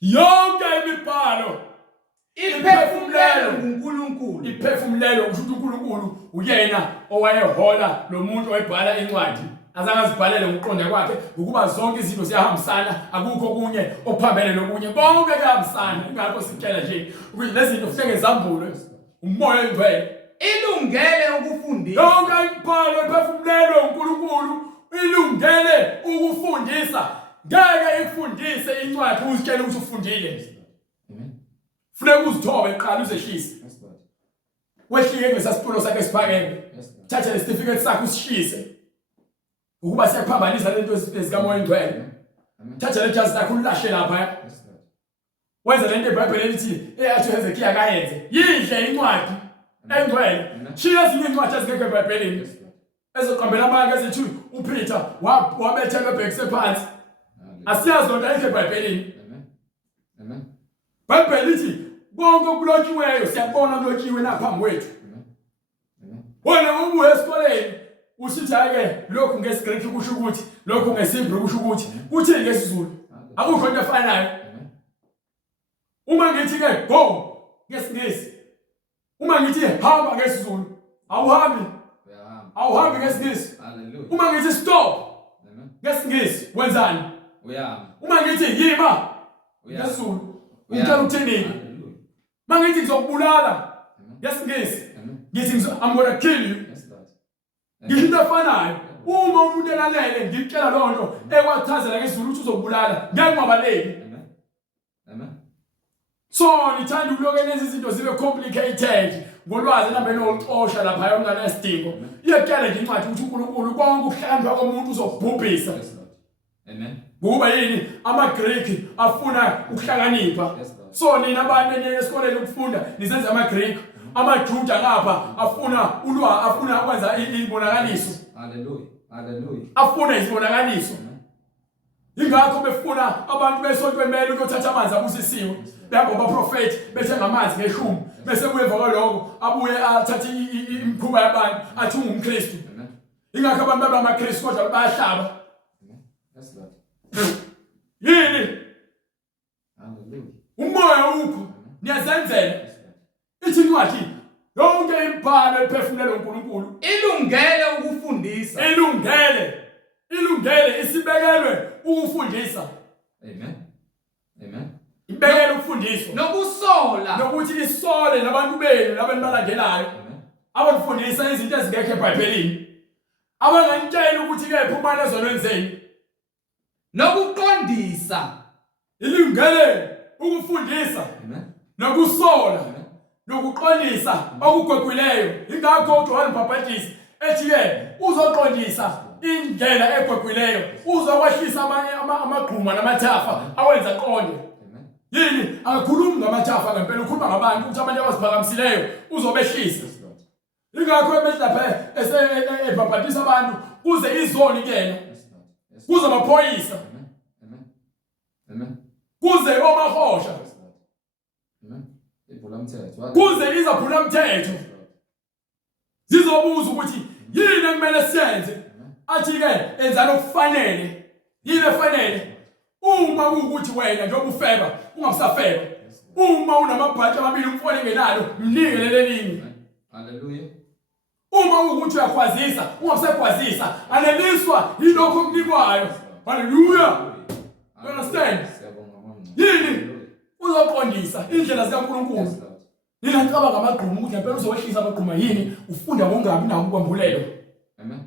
Yonke imibhalo iphefumlelwe nguNkulunkulu. Iphefumlelwe kusho ukuthi uNkulunkulu uyena owayehola lo muntu oyibhala incwadi. Azange azibhalele ngokuqonda kwakhe ukuba zonke izinto ziyahambisana, akukho kunye okuphambene nokunye, konke kuyahambisana. Ingakho sitshela nje ukuthi lezi zinto kuhleke zambulwe umoya engcwele. Ilungele ukufundisa. Yonke imibhalo iphefumlelwe nguNkulunkulu ilungele ukufundisa. Ngeke ikufundise incwadi uzitshela ukuthi ufundile. Funeka uzithobe eqala uzehlise. Wehlike ngesasitulo sakhe esiphakeme. Thatha lesitifiketi sakho usishise. Ukuba siyaphambanisa lento ezikamoya engcwele. Thatha le jazi lakho ulahle lapha. Wenza lento eBhayibhelini lithi eyathi Hezekiya kayenze. Yidle incwadi engcwele. Shiya ezinye incwadi ezingekho eBhayibhelini. ezoqambela amanga ezithi uPeter wabethelwe ebhekise phansi. Asiyazi lonto ayikho eBhayibhelini. Amen. Bhayibheli lithi konke okulotshiweyo siyabona kulotshiwe naphambi kwethu. Wena ubuye esikoleni usithi ake lokhu ngesiGreek kusho ukuthi, lokhu ngesiHebrew kusho ukuthi, kuthini ngesiZulu? Akukho into efanayo. Uma ngithi ke go ngesingisi, uma ngithi hamba ngesiZulu, awuhambi. Awuhambi ngesingisi. Hallelujah. Uma ngithi stop ngesingisi, wenzani? Uyama. Uma ngithi yima ngesiZulu, ngicela ukuthini? Mangithi ngizokubulala ngesingisi, ngithi I'm gonna kill you. Ngisho into efanayo. Uma umuntu elalele ngicela lonto ekwachazela ngesiZulu ukuthi uzokubulala, ngeke ngabaleki. So nithanda ukuloke lezi zinto zibe complicated ngolwazi lambe noluxosha lapha yona nesidingo. Iyakela nje incwadi ukuthi uNkulunkulu konke ukuhlamba komuntu uzokubhubhisa. Amen. Ngoba yini amaGreek afuna ukuhlakanipha. So nina abantu enye esikoleni ukufunda nisenza amaGreek, amaJuda ngapha afuna ukwenza izibonakaliso. Hallelujah. Hallelujah. Afuna izibonakaliso. Ingakho befuna abantu besonto emele ukuthatha amanzi abusisiwe. Behamba abaprofeti bethenga amanzi ngeshumi bese kuye emva kwaloko abuye athathe imikhuba yabantu athi ungumKristu. Ingakho abantu bamaKristu kodwa bayahlaba. That's that. Yini? Hallelujah. Umoya ukho niyazenzela. Ithi incwadi yonke imibhalo ephefumulelwe uNkulunkulu Ilungele ukufundisa. Ilungele isibekelwe ukufundisa. Amen. Amen. Ibekele ukufundiswa. Nokusola. Nokuthi isole nabantu benu nabantu balandelayo. Abafundisa izinto ezingekho eBhayibhelini. Abangantshela ukuthi ke phumana ezonwenzeni. Nokuqondisa. Ilungele ukufundisa. Nokusola. Nokuqondisa okugwegwileyo. Ingakho uJohn Baptist ethi ke uzoqondisa indlela egwegwileyo, uzokwehlisa amanye amagquma namathafa awenza qonde. Yini akakhulumi ngamathafa ngempela, ukhuluma ngabantu ukuthi abantu abaziphakamisileyo uzobehlisa. Ingakho ebehlaphe ebaphathisa abantu kuze izoni kuyena, kuze amaphoyisa, kuze omahosha, kuze izaphulamthetho zizobuza ukuthi yini ekumele siyenze. Athi ke enzani okufanele. Yini efanele? Uma ukuthi wena njengoba ufeba ungamsafeba. Uma unamabhathi amabili umfowenu engenalo mnike lelelinye. Hallelujah. Uma ukuthi uyakhwazisa ungamsekhwazisa aneliswa yilokho okunikwayo. Hallelujah. You understand? Yini uzoqondisa indlela zikaNkulunkulu. Nina nicabanga amagquma ukuthi ngempela uzowehlisa amagquma yini ufunda ngongabi nawo ukwambulelo. Amen.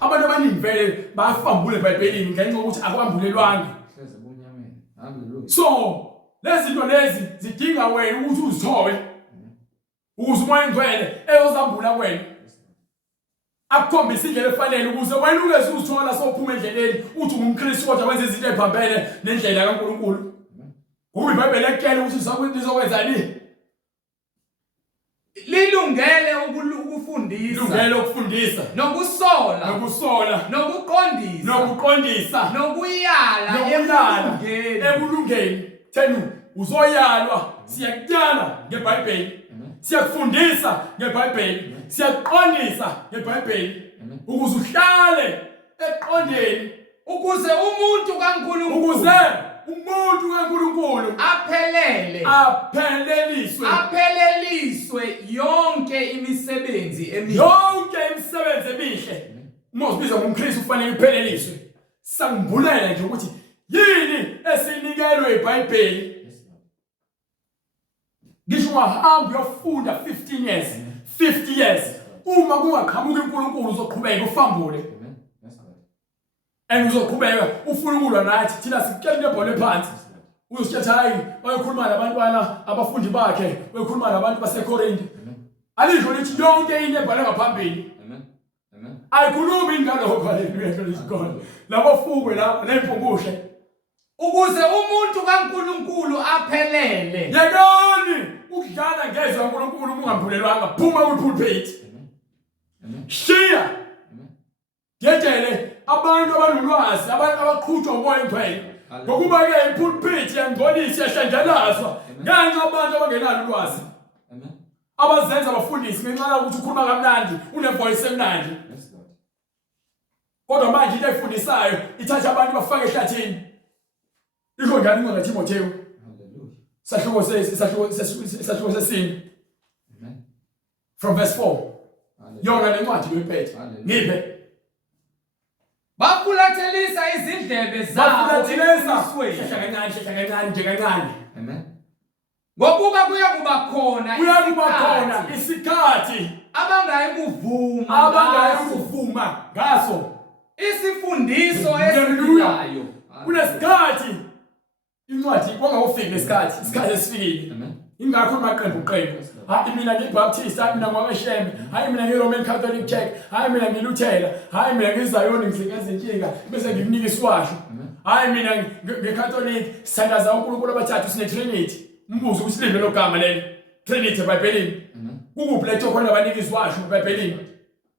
Abantu abaningi vele bayafambule eBhayibhelini ngenxa yokuthi akwambulelwanga. Hallelujah. So lezi zinto lezi zidinga wena ukuthi uzithobe. Ukuze umoya engcwele eyozambula kwena. Akukhombisa indlela efanele ukuze wena ungeze uzithola sophuma endleleni uthi ungumKristu kodwa wenza izinto eziphambene nendlela kaNkulunkulu. Ngoba iBhayibheli ekutshela ukuthi lizokwenzani? Lilungele ukufundisa. Lungele ukufundisa. Nokusola. Nokuqondisa. Nokuyala ekulungeni. Thenu uzoyalwa siyakuyala ngeBhayibheli. Siyakufundisa ngeBhayibheli. Siyakuqondisa ngeBhayibheli. Ukuze uhlale eqondeni. Ukuze umuntu kaNkulunkulu apheleleliswe yonke imisebenzi emihle. Uma uzibiza ngomKristu kufanele ipheleliswe. Sangibulela nje ukuthi yini esinikelwe eBhayibheli. Ngisho ungahamba uyofunda 15 years, 50 years. Uma kungaqhamuka uNkulunkulu uzoqhubeka ufambule. And uzoqhubeka ufuna ukulwa nathi thina sikutshela into ebhole phansi. Uzosithatha hayi bayokhuluma nabantwana abafundi bakhe, bayokhuluma nabantu baseKorinte. Alisho lithi yonke into ebhale ngaphambili. Amen. Ayikhulumi ingalo hallelujah praise God. Labafungwe lapha nempungushe. Ukuze umuntu kaNkulunkulu aphelele. Yekani ukudlala ngezwe kaNkulunkulu ungamphulelwanga phuma kwi-pulpit. Shiya Ngiyetshele abantu abanolwazi abantu abaqhutshwa umoya engcwele ngokuba ke ipulpit yangcolisa yahlanjalazwa ngenxa abantu abangenalo ulwazi abazenza abafundisi ngenxa yokuthi ukhuluma kamnandi unevoice emnandi kodwa manje into efundisayo ithatha abantu bafake ehlathini ikho ngani ngo Timotheo sahluko sesine from verse 4 yona lencwadi loyiphethe ngiphe bafulathelisa izindlebe zabo bafulathelisa kancane nje kancane amen ngokuba kuyakuba khona isikhathi abangayikuvuma ngaso isifundiso esilayo kunesikhathi incwadi kwangawufiki isikhathi esifikile ingakho maqembu hayi mina ngiBaptist hayi mina ngwabashembe hayi mina ngiRoman Catholic Church hayi mina ngiLuthela hayi mina ngiZion ngizikeza inkinga bese ngikunika iswasho hayi mina ngeCatholic sandaza uNkulunkulu abathathu sine Trinity umbuzo ukuthi lo gama leli Trinity eBhayibhelini ukuphi letho khona abanika iswasho eBhayibhelini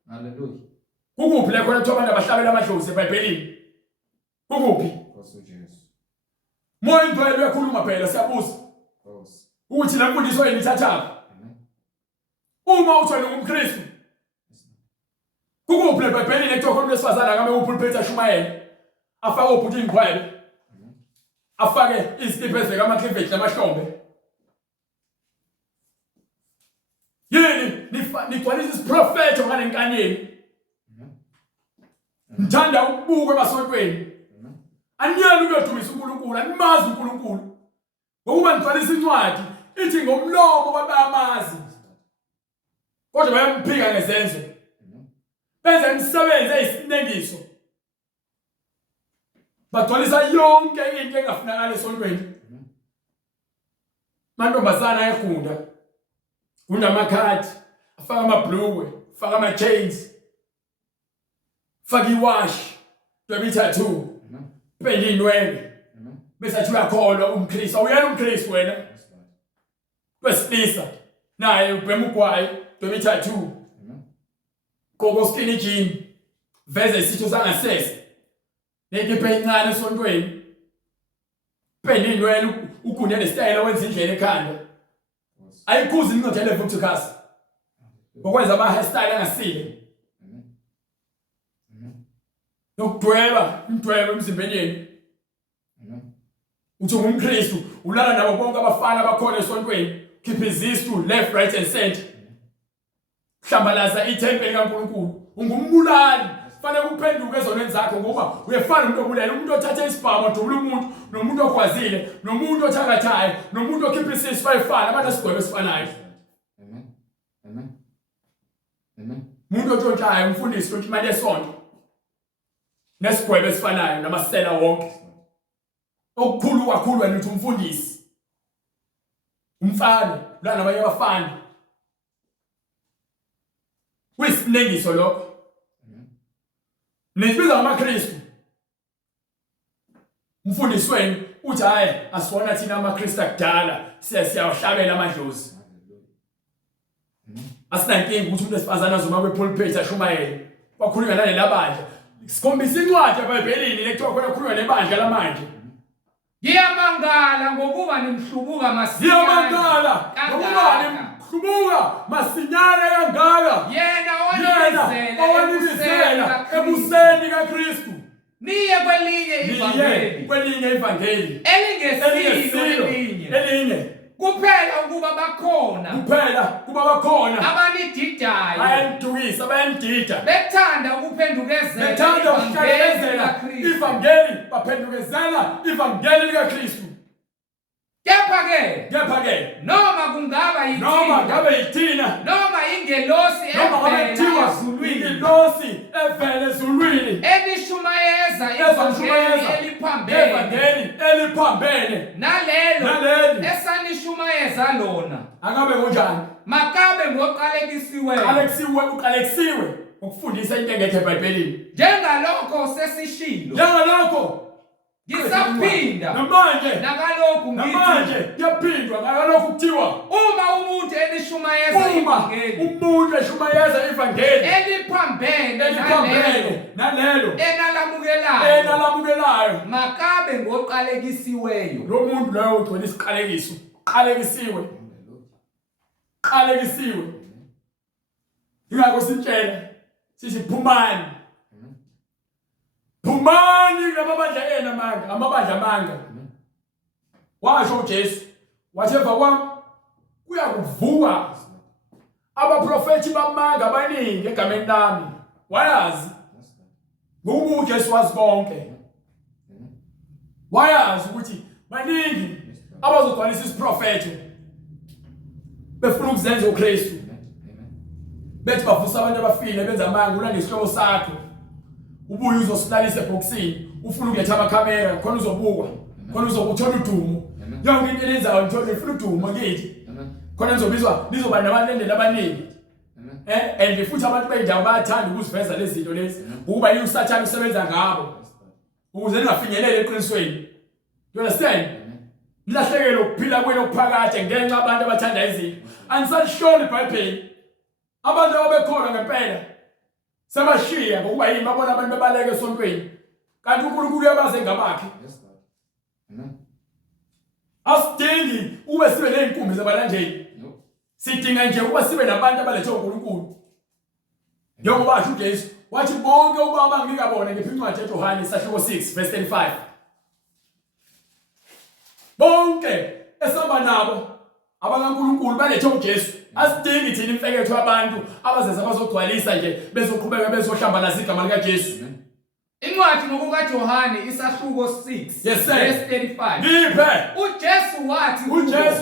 haleluya ukuphi le khona kuthiwa abantu abahlabela amadlozi eBhayibhelini ukuphi Jesu moya ingcwele uyakhuluma phela siyabuza ukuthi la mfundiso yini ithatha uma uthole umKristu ukuphi eBhayibhelini ekuthiwa khona lesifazana kame upulpit ashumayela afake ubhuti ingcwele afake izikipa ezibeka amakliveti namahlombe yini nigcwalisa isiprofeto ngale nkanyeni ngithanda ukubuka emasontweni aniyeli ukuyodumisa uNkulunkulu animazi uNkulunkulu ngokuba nigcwalisa incwadi ithi ngomlomo bayamazi kodwa bayamphika ngezenzo benza imisebenzi eyisinengiso bagcwalisa yonke into engafunakala esontweni mantombazana ayagunda kunamakhadi afaka amabhlukwe afaka ama-chains faka iwash dweba tattoo penda inwele bese athi uyakholwa umKristu awuyena umKristu wena kwesilisa naye ubhema ugwayi dweba tattoo gqoka skinny jean veze isitho sangasese nekipa encane esontweni penda inwele ugunde nesitayela wenza indlela ekhanda ayikhuzi incwadi futhi khasi ngokwenza ama-hairstyle angasile nokudweba imdwebo emzimbeni yenu uthi ngumKristu ulala nabo bonke abafana abakhona esontweni keep izistu left right and center hlambalaza ithempeli kaNkulunkulu ungumbulali fanele uphenduke ezonweni zakho ngoba uyefana umuntu obulala umuntu othatha isibhamu adubula umuntu nomuntu okwazile nomuntu othakathayo nomuntu okhipha isisu bayifana abantu asigwebe esifanayo umuntu otshontshayo umfundisi ukuthi imali yesonto nesigwebe esifanayo namasela wonke okukhulu kakhulu wena uthi umfundisi umfana la nabanye abafana wisinengiso lokho nesibiza amaKristu umfundisi wenu uthi hayi asibona thina amaKristu akudala siyawahlabela amadlozi asinankingi ukuthi umuntu esifazana azoma kwepulpit ashumayele wakhulunywa nalela bandla sikhombisa incwadi eBhayibhelini lekuthiwa khona kukhulunywa nebandla lamanje ngiyamangala ngokuba nimhlubuka masinyana kangaka yena owanibizela ebuseni kaKristu niye kwelinye ivangeli elinye kuphela ukuba bakhona abanididayo bayandukisa bayandida bethanda ukuphendukezela ivangeli baphendukezela ivangeli likaKristu kepha-ke noma kungaba yithina noma ingelosi evela ezulwini elishumayeza evangeli eliphambene nalelo esanishumayeza lona akabe kunjani makabe uqalekisiwe ukufundisa into engekho eBhayibhelini njengalokho sesishilo ngisaphinda namanje nakalokhu yaphindwa nakalokhu kuthiwa uma umuntu eshumayeza uma ivangeli umuntu eshumayeza ivangeli eliphambene nalelo enalamukelayo enalamukelayo, makabe ngoqalekisiweyo. lo muntu loyo ugcwele isiqalekiso, qalekisiwe. Ingakho sitshela sithi phumani lamabandla ena manga, amabandla amanga. Washo uJesu wathi emva kwami kuyakuvuka abaprofethi bamanga abaningi egameni lami. Wayazi ngoba uJesu wazi konke, wayazi ukuthi baningi abazogcwalisa isiprofethi befuna ukuzenza uKristu, bethi bavusa abantu abafile benza amanga. Ulanda isihloko sakho ubuye uzosilalisa ebhokisini, ufuna ukuletha amakhamera khona uzobukwa, khona uzokuthola udumo. Yonke into elenzayo ngithola ufuna udumo ngithi khona nizoba nabalandeli abaningi. And futhi abantu bendawo bayathanda ukuziveza lezi zinto lezi ukuba yini uSathane usebenza ngabo ukuze ningafinyeleli eqinisweni. You understand? Nilahlekele ukuphila kwenu okuphakade ngenxa abantu abathanda izinto. Anisalihloli iBhayibheli. Abantu ababekhona ngempela sebashiya ngokuba yini babona abantu bebaleka esontweni kanti uNkulunkulu uyabazi ngabakhe. Asidingi ube sibe neenkumbi zabalandeli. Sidinga nje ukuba sibe nabantu abalethwe uNkulunkulu. Njengoba asho uJesu wathi bonke ubaba ngikabona ngiphincwadi eJohane isahluko 6 verse 35. Bonke esaba nabo abakaNkulunkulu balethwe uJesu. Asidingi thina imfeketho yabantu abazeza bazogcwalisa nje bezoqhubeka bezohlambalaza igama likaJesu. Incwadi ngokukaJohane isahluko 6 verse 35. Ngiphe uJesu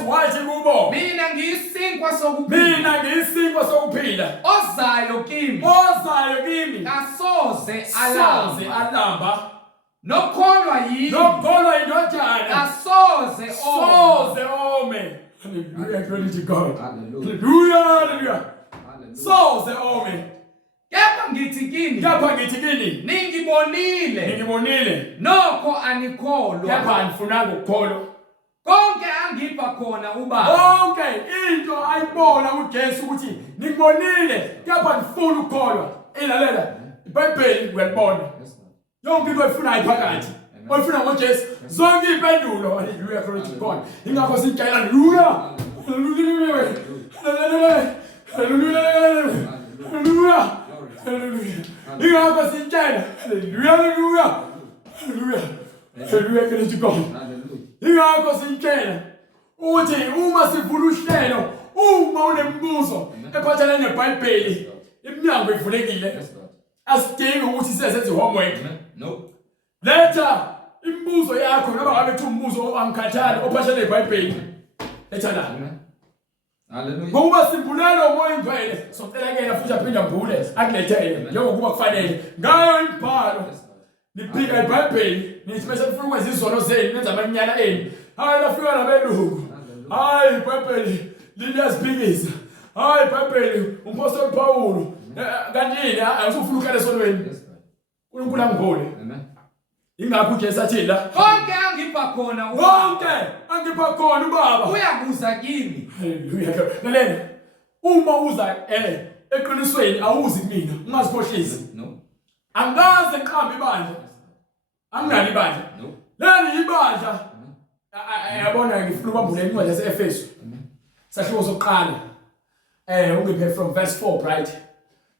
wathi kubo, mina ngiyisinkwa sokuphila, ozayo kimi kasoze alamba, nokholwa yini indodana kasoze ome. Hallelujah, glory to God. Hallelujah. Soze ome. Kepha ngithi kini ningibonile nokho anikholwa. Kepha anifunanga ukukholwa. Konke angipha khona ubaba, konke into ayibona uJesu ukuthi ningibonile kepha nifuna ukukholwa. Ilalela iBhayibheli uyalibona. Yonke into efunayo phakathi oyifuna ngoJesu zonke impendulo. Hallelujah, glory to God. Ingakho sitshela hallelujah. Ingakho sitshela hallelujah. Glory to God. Ingakho sitshela ukuthi uma sivula uhlelo, uma unembuzo ephathelene neBhayibheli, iminyango ivulekile. Asidingi ukuthi siyenze homework. No. Letha imibuzo yakho noma ngabe kuthi umbuzo angikhathali ophathelene neBhayibheli. Letha la. Hallelujah. Ngoba simbulelo umoya ingcwele socelakela futhi aphinda mbule akulethele njengokuba kufanele ngayo imibhalo. Niphika iBhayibheli nithi bese kufuna ukwenza izono zenu nenza amanyana enu. Hayi lafika nabelungu. Hayi iBhayibheli liyaziphikisa. Hayi iBhayibheli umpostoli Paulo kanjini awusufuna ukhala esonweni. uNkulunkulu angibone. Amen. Ingakho uJesu athi la konke angipha khona ubaba uyabuza kimi. Hallelujah. Lalela uma uza eqinisweni awuzi kumina ungazikhohlisi. No. Angaze ngiqhambe ibandla. Anginali ibandla. No. Leli ibandla. Yabona ngifuna ukubambula incwadi yaseEfeso. Sahluko sokuqala. Ungiphe from verse 4 right.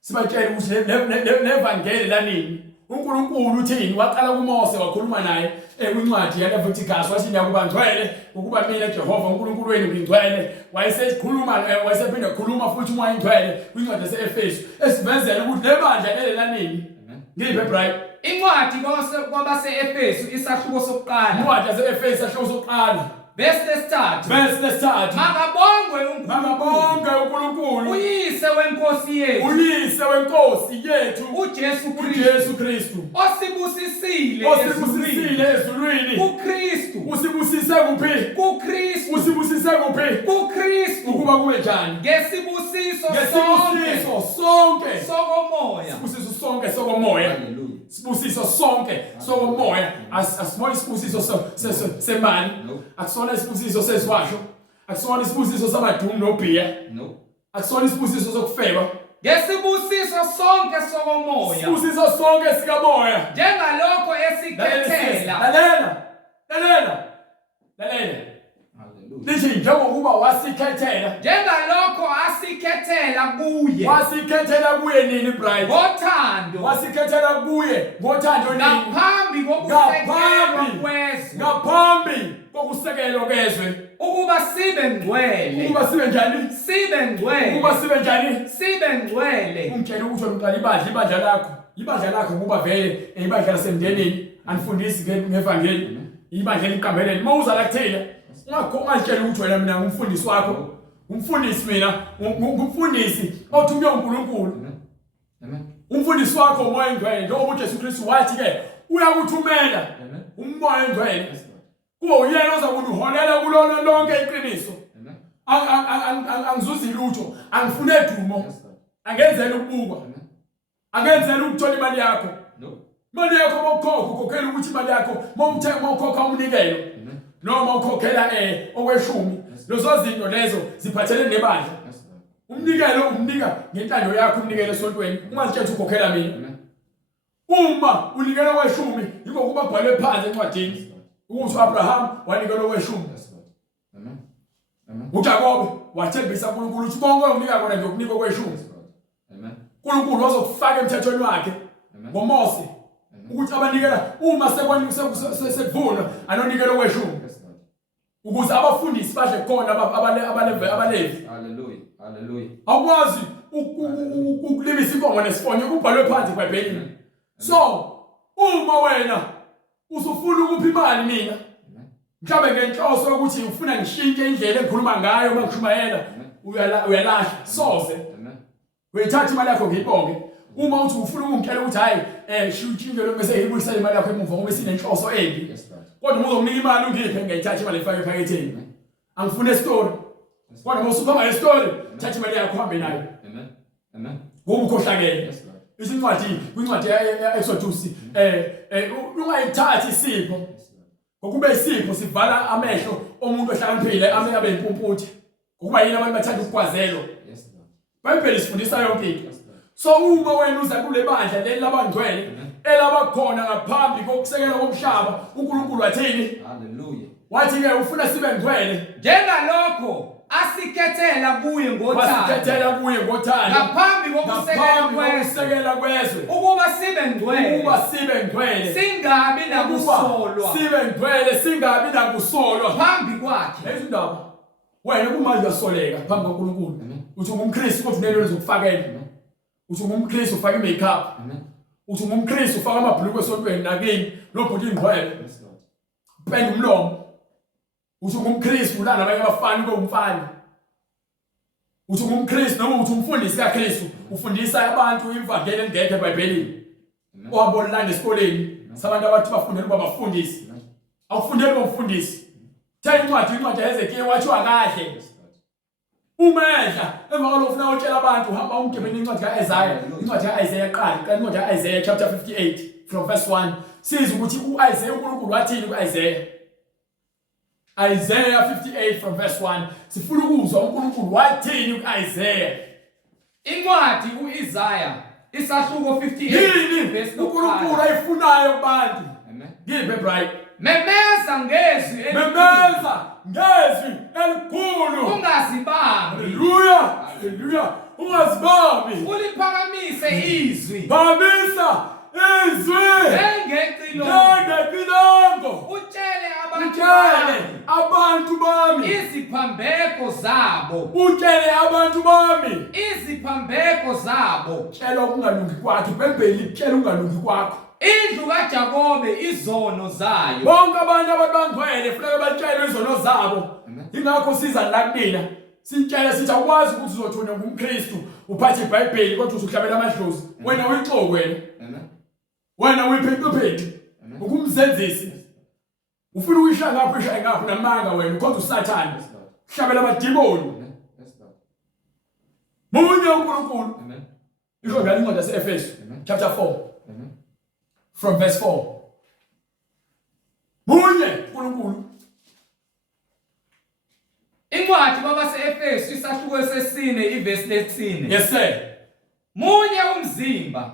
Sibatshela ukuthi levangeli lanini uNkulunkulu uthini waqala kuMose wakhuluma naye kwincwadi yaLeviticus wathi niyakuba ngcwele ukuba mina Jehova uNkulunkulu wenu ngingcwele. Wayesephinda ukukhuluma futhi umoya ingcwele kwincwadi yaseEfeso esivezela ukuthi lebandla lelanini. Ngiphe bright Incwadi kwabaseEfeso isahluko sokuqala. Incwadi yaseEfeso isahluko sokuqala. Verse lesithathu. Makabongwe uNkulunkulu uyise wenkosi yethu uJesu Kristu osibusisile ezulwini kuKristu. Usibusise kuphi? kuKristu ukuba kube njani? Ngesibusiso sonke sokomoya. Sibusiso sonke sokomoya. Asibona isibusiso semali, akusona isibusiso sesiwasho, Akusona isibusiso samadumu nobhiya. No. Akusona isibusiso sokufeba. Ngesibusiso sonke sokomoya. Isibusiso sonke sikamoya. Njengalokho esikhethela. Lalela. Lithi njengokuba wasikhethela. Njengalokho asikhethela kuye. Wasikhethela kuye nini bride? Ngothando. Wasikhethela kuye ngothando nini? Ngaphambi kokusekelwa kwezwe. Ngaphambi kokusekelwa kwezwe. Ukuba sibe ngcwele. Ukuba sibe njani? Sibe ngcwele. Ukuba sibe njani? Sibe ngcwele. Ungitshela ukuthi uqala ibandla lakho. Ibandla lakho ngoba vele ibandla lasemndenini anifundisi ngevangeli. Ibandla eliqambeleni. Mawuza la kuthina. Ungakutshela ukuthi wena mina ngumfundisi wakho. Umfundisi mina, ngumfundisi othunywe uNkulunkulu. Amen. Umfundisi wakho umoya engcwele njengoba uJesu Kristu wathi ke uyakuthumela umoya engcwele. Kuba uyena ozakuholela kulona lonke iqiniso. Angizuzi lutho, angifune dumo. Angenzela ukubukwa. Angenzela ukuthola imali yakho. Imali yakho mawukhokha ukhokhela ukuthi imali yakho mawukhokha umnikelo. Noma ukhokhela okweshumi. Lezo zinto lezo ziphathelene nebandla. Umnikelo umnika ngentando yakho umnikelo esontweni. Ungazitshela ukhokhela mina. Uma unikelo kweshumi yiko kuba bhalwe phansi encwadini. Ukuthi Abraham wanikela kweshumi. Amen. uJakobe wathembisa uNkulunkulu ukuthi konke okunika kona nje ukunika kweshumi. Amen. uNkulunkulu wazokufaka emthethweni wakhe ngoMose ukuthi abanikela uma sekuvuna anonikelo kweshumi. Ukuze abafundisi badle khona abalevi. Hallelujah. Akwazi ukulimisa inkomo nesifonyo kubhalwe phansi eBhayibhelini. So uma wena usufuna ukupha imali mina mhlawumbe ngenhloso ukuthi ufuna ngishintshe indlela engikhuluma ngayo uma ngishumayela uyalahla soze uyithatha imali yakho ngiyibonge. Uma uthi ufuna ukungitshela ukuthi hayi shintshe lo bese ibuyisela imali yakho emuva ngoba sinenhloso embi. Kodwa uma uzomnika imali ungiphe ngiyithatha imali efake ephaketheni. Angifune story. Kodwa uma usuphuma ngestory thatha imali yakho uhambe nayo. Amen. Ngoba ukhohlakele. Kwincwadi ya-Exodus ungayithathi isipho. Ngokube isipho sivala amehlo omuntu ohlakaniphile abe impumputhe. Ngokuba yini abantu bathanda ukugwazelo. Bhayibheli sifundisa yonke into. So uma wena uza kule bandla leli labangcwele elabakhona ngaphambi kokusekelwa komhlaba uNkulunkulu wathini? Hallelujah. Wathi ke ufuna sibe ngcwele Njengalokho asikhethela kuye ngothando. Wasikhethela kuye ngothando. Ngaphambi kokusekela kwezwe. Ukuba sibe ngcwele. Singabi nakusolwa. Sibe ngcwele singabi nakusolwa phambi kwakhe. Lezi ndaba. Wena kumanje uyasoleka phambi kaNkulunkulu. Uthi ungumKristu kodwa unelo lezokufakela. Uthi ungumKristu ufaka imakeup. Uthi ungumKristu ufaka amabhulukwe esontweni nakini nobhuti ingcwele. Penda umlomo. Uthi ungumKristu ulana abanye abafani komfana. Uthi ungumKristu noma uthi umfundisi kaKristu ufundisa abantu ivangeli engekho eBhayibhelini. Owabonilanda esikoleni sabantu abathi bafundela ukuba bafundisi. Awufundeli umfundisi. Tell incwadi yaEzekiel wathiwa kahle. Umedla emva kwalokho ufuna ukutshela abantu uhamba ungidebeni incwadi kaIsaiah. Incwadi kaIsaiah qala incwadi kaIsaiah chapter 58 from verse 1. Siza ukuthi uIsaiah uNkulunkulu wathini kuIsaiah. Isaiah 58 from verse 1. Sifuna ukuzwa uNkulunkulu wathini kuIsaiah. Incwadi kuIsaiah isahluko 58 verse 1. uNkulunkulu ayifunayo kubantu. Amen. Give bright. Memeza ngezwi elikhulu. Ungazibambi. Hallelujah. Ungazibambi. Uliphakamise izwi. Phamisa izwi. Njengeqilongo. Utshele abantu bami. Iziphambeko zabo. Utshele abantu bami. Iziphambeko zabo. Tshela ukungalungi kwakhe. iBhayibheli tshela ukungalungi kwakho. Indlu kaJakobe izono zayo. Bonke abantu abangcwele kufanele batshele izono zabo. Ingakho siza la kumina. Sintshela sithi awukwazi ukuthi uzothunywa ngumKristu uphathe iBhayibheli kodwa usuhlabela amadlozi. Wena uyixoko wena. Wena uyiphepheni. Ukumzenzisi. Ufuna ukuyisha ngapho namanga wena ukhonza uSathane. Hlabela amadimoni. Munye uNkulunkulu. Isho ngale incwadi yaseEfesu chapter 4 from verse 4. Munye uNkulunkulu. Incwadi kwabase-Efesu isahluko sesine ivesi lesine. Yes sir. Munye umzimba,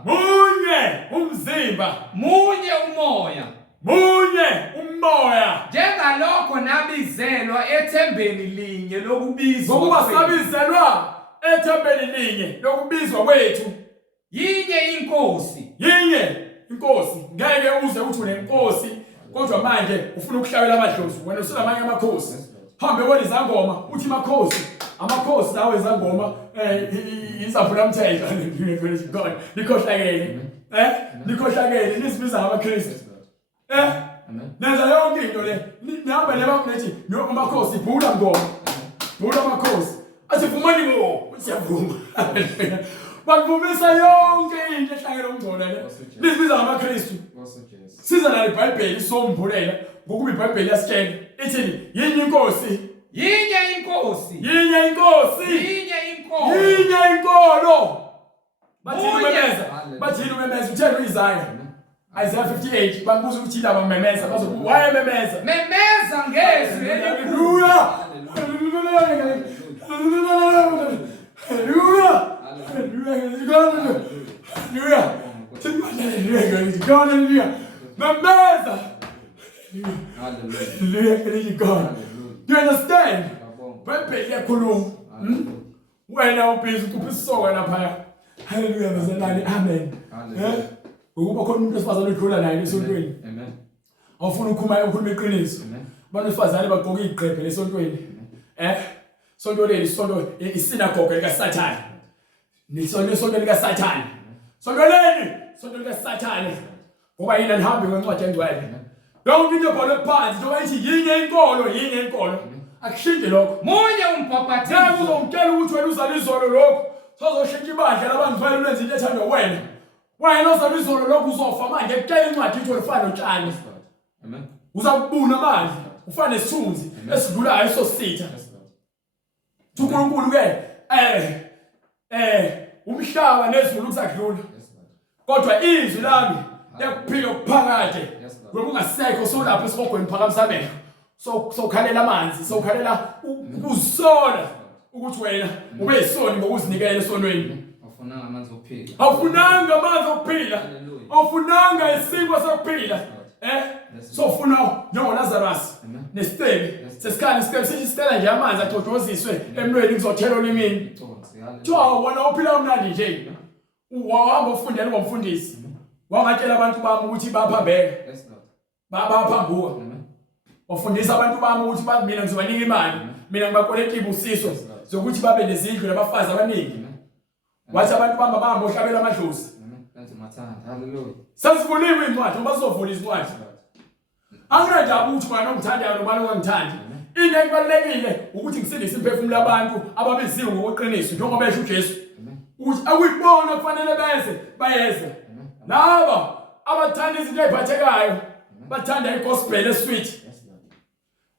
munye umoya, munye umoya. njengalokho nabizelwa ethembeni linye lokubizwa Ngokuba kwethu. sabizelwa ethembeni linye lokubizwa kwethu. Yinye inkosi. Ngeke uze uthi unenkosi kodwa manje ufuna ukuhlawela amadlozi. Wena uselamanye amakhosi. Hambe wena izangoma uthi amakhosi lawo izangoma izavula umthetho. God likhohlakele. Likhohlakele lisibiza abaKristu. Nenza yonke into le. Nihamba lebakunethi no amakhosi bhula ngoma. Bhula amakhosi. Athi vumani bo. Siyavuma. Bakuvumisa yonke into ehlangene umngcolo le. Lisibiza abaKristu. Siza la iBhayibheli sombhulela ngokuba iBhayibheli yasitshela ithi yinye inkosi. Bathini umemeza uthela uIsaiah. Isaiah 58 bakubuza ukuthi laba umemeza bazokuthi wayememeza. Memeza ngezwi elikhulu. Do you understand? Bhayibheli yakhuluma. Wena ubhizi kuphisoka lapha. Hallelujah bazalwane. Amen. Ukuba khona umuntu esifazane odlula naye esontweni. Amen. Awufuna ukukhuluma iqiniso. Abantu esifazane bagqoka iqhebhe lesontweni. Sonto leli sonto isinagoge likaSathane. Nisonto likaSathane. Sonto likaSathane. Ngoba yena lihambe ngencwadi engcwele. Yonke into ebhalwe phansi njengoba ithi yinye inkolo. Akushinde lokho. Munye umpaphathi. Naye uzongitshela ukuthi wena uzala izolo lokho. Sozoshintsha ibandla labantu vele lenza into ethandwa wena. Wena uzala izolo lokho uzofa manje ekutshela incwadi ithi olufana notshani. Amen. Uzakubuna manje. Ufana nesithunzi esidlulayo esositha. uNkulunkulu ke umhlaba nezulu kusakudlula. Kodwa izwi lami lekuphila okuphakade. Ngoba ungasekho solapha esibogweni phakamisa amehlo. Sokhalela amanzi, sokhalela ukusola ukuthi wena ube isoni ngokuzinikela esonweni. Awufunanga amanzi okuphila. Awufunanga isipho sokuphila. Sofuna njengoLazarus nesitebe. Sesikhala isitebe sithi sitela nje amanzi agcodoziswe emlweni kuzothela olimini. Tjwa wena uphila umnandi nje. Wahamba ufundela ngomfundisi. Wangatshela abantu bami ukuthi baphambeka. Baphambuka. Wafundisa abantu bami ukuthi mina ngizobanika imali. Mina ngibakoleka ibusiso zokuthi babe nezindlu nabafazi abaningi. Wathi abantu bami bahamba ohlabela amadlozi. Hallelujah. Sasivuliwe incwadi ngoba sizovula incwadi. Angireda ukuthi manje ongithandayo noma ongithandi. Into ebalekile ukuthi ngisindise imphefumulo yabantu ababiziwe ngokweqiniso njengoba esho uJesu. Ukuthi akuyibona kufanele bayeze. Laba abathanda izinto eziphathekayo bathanda igospel esweet.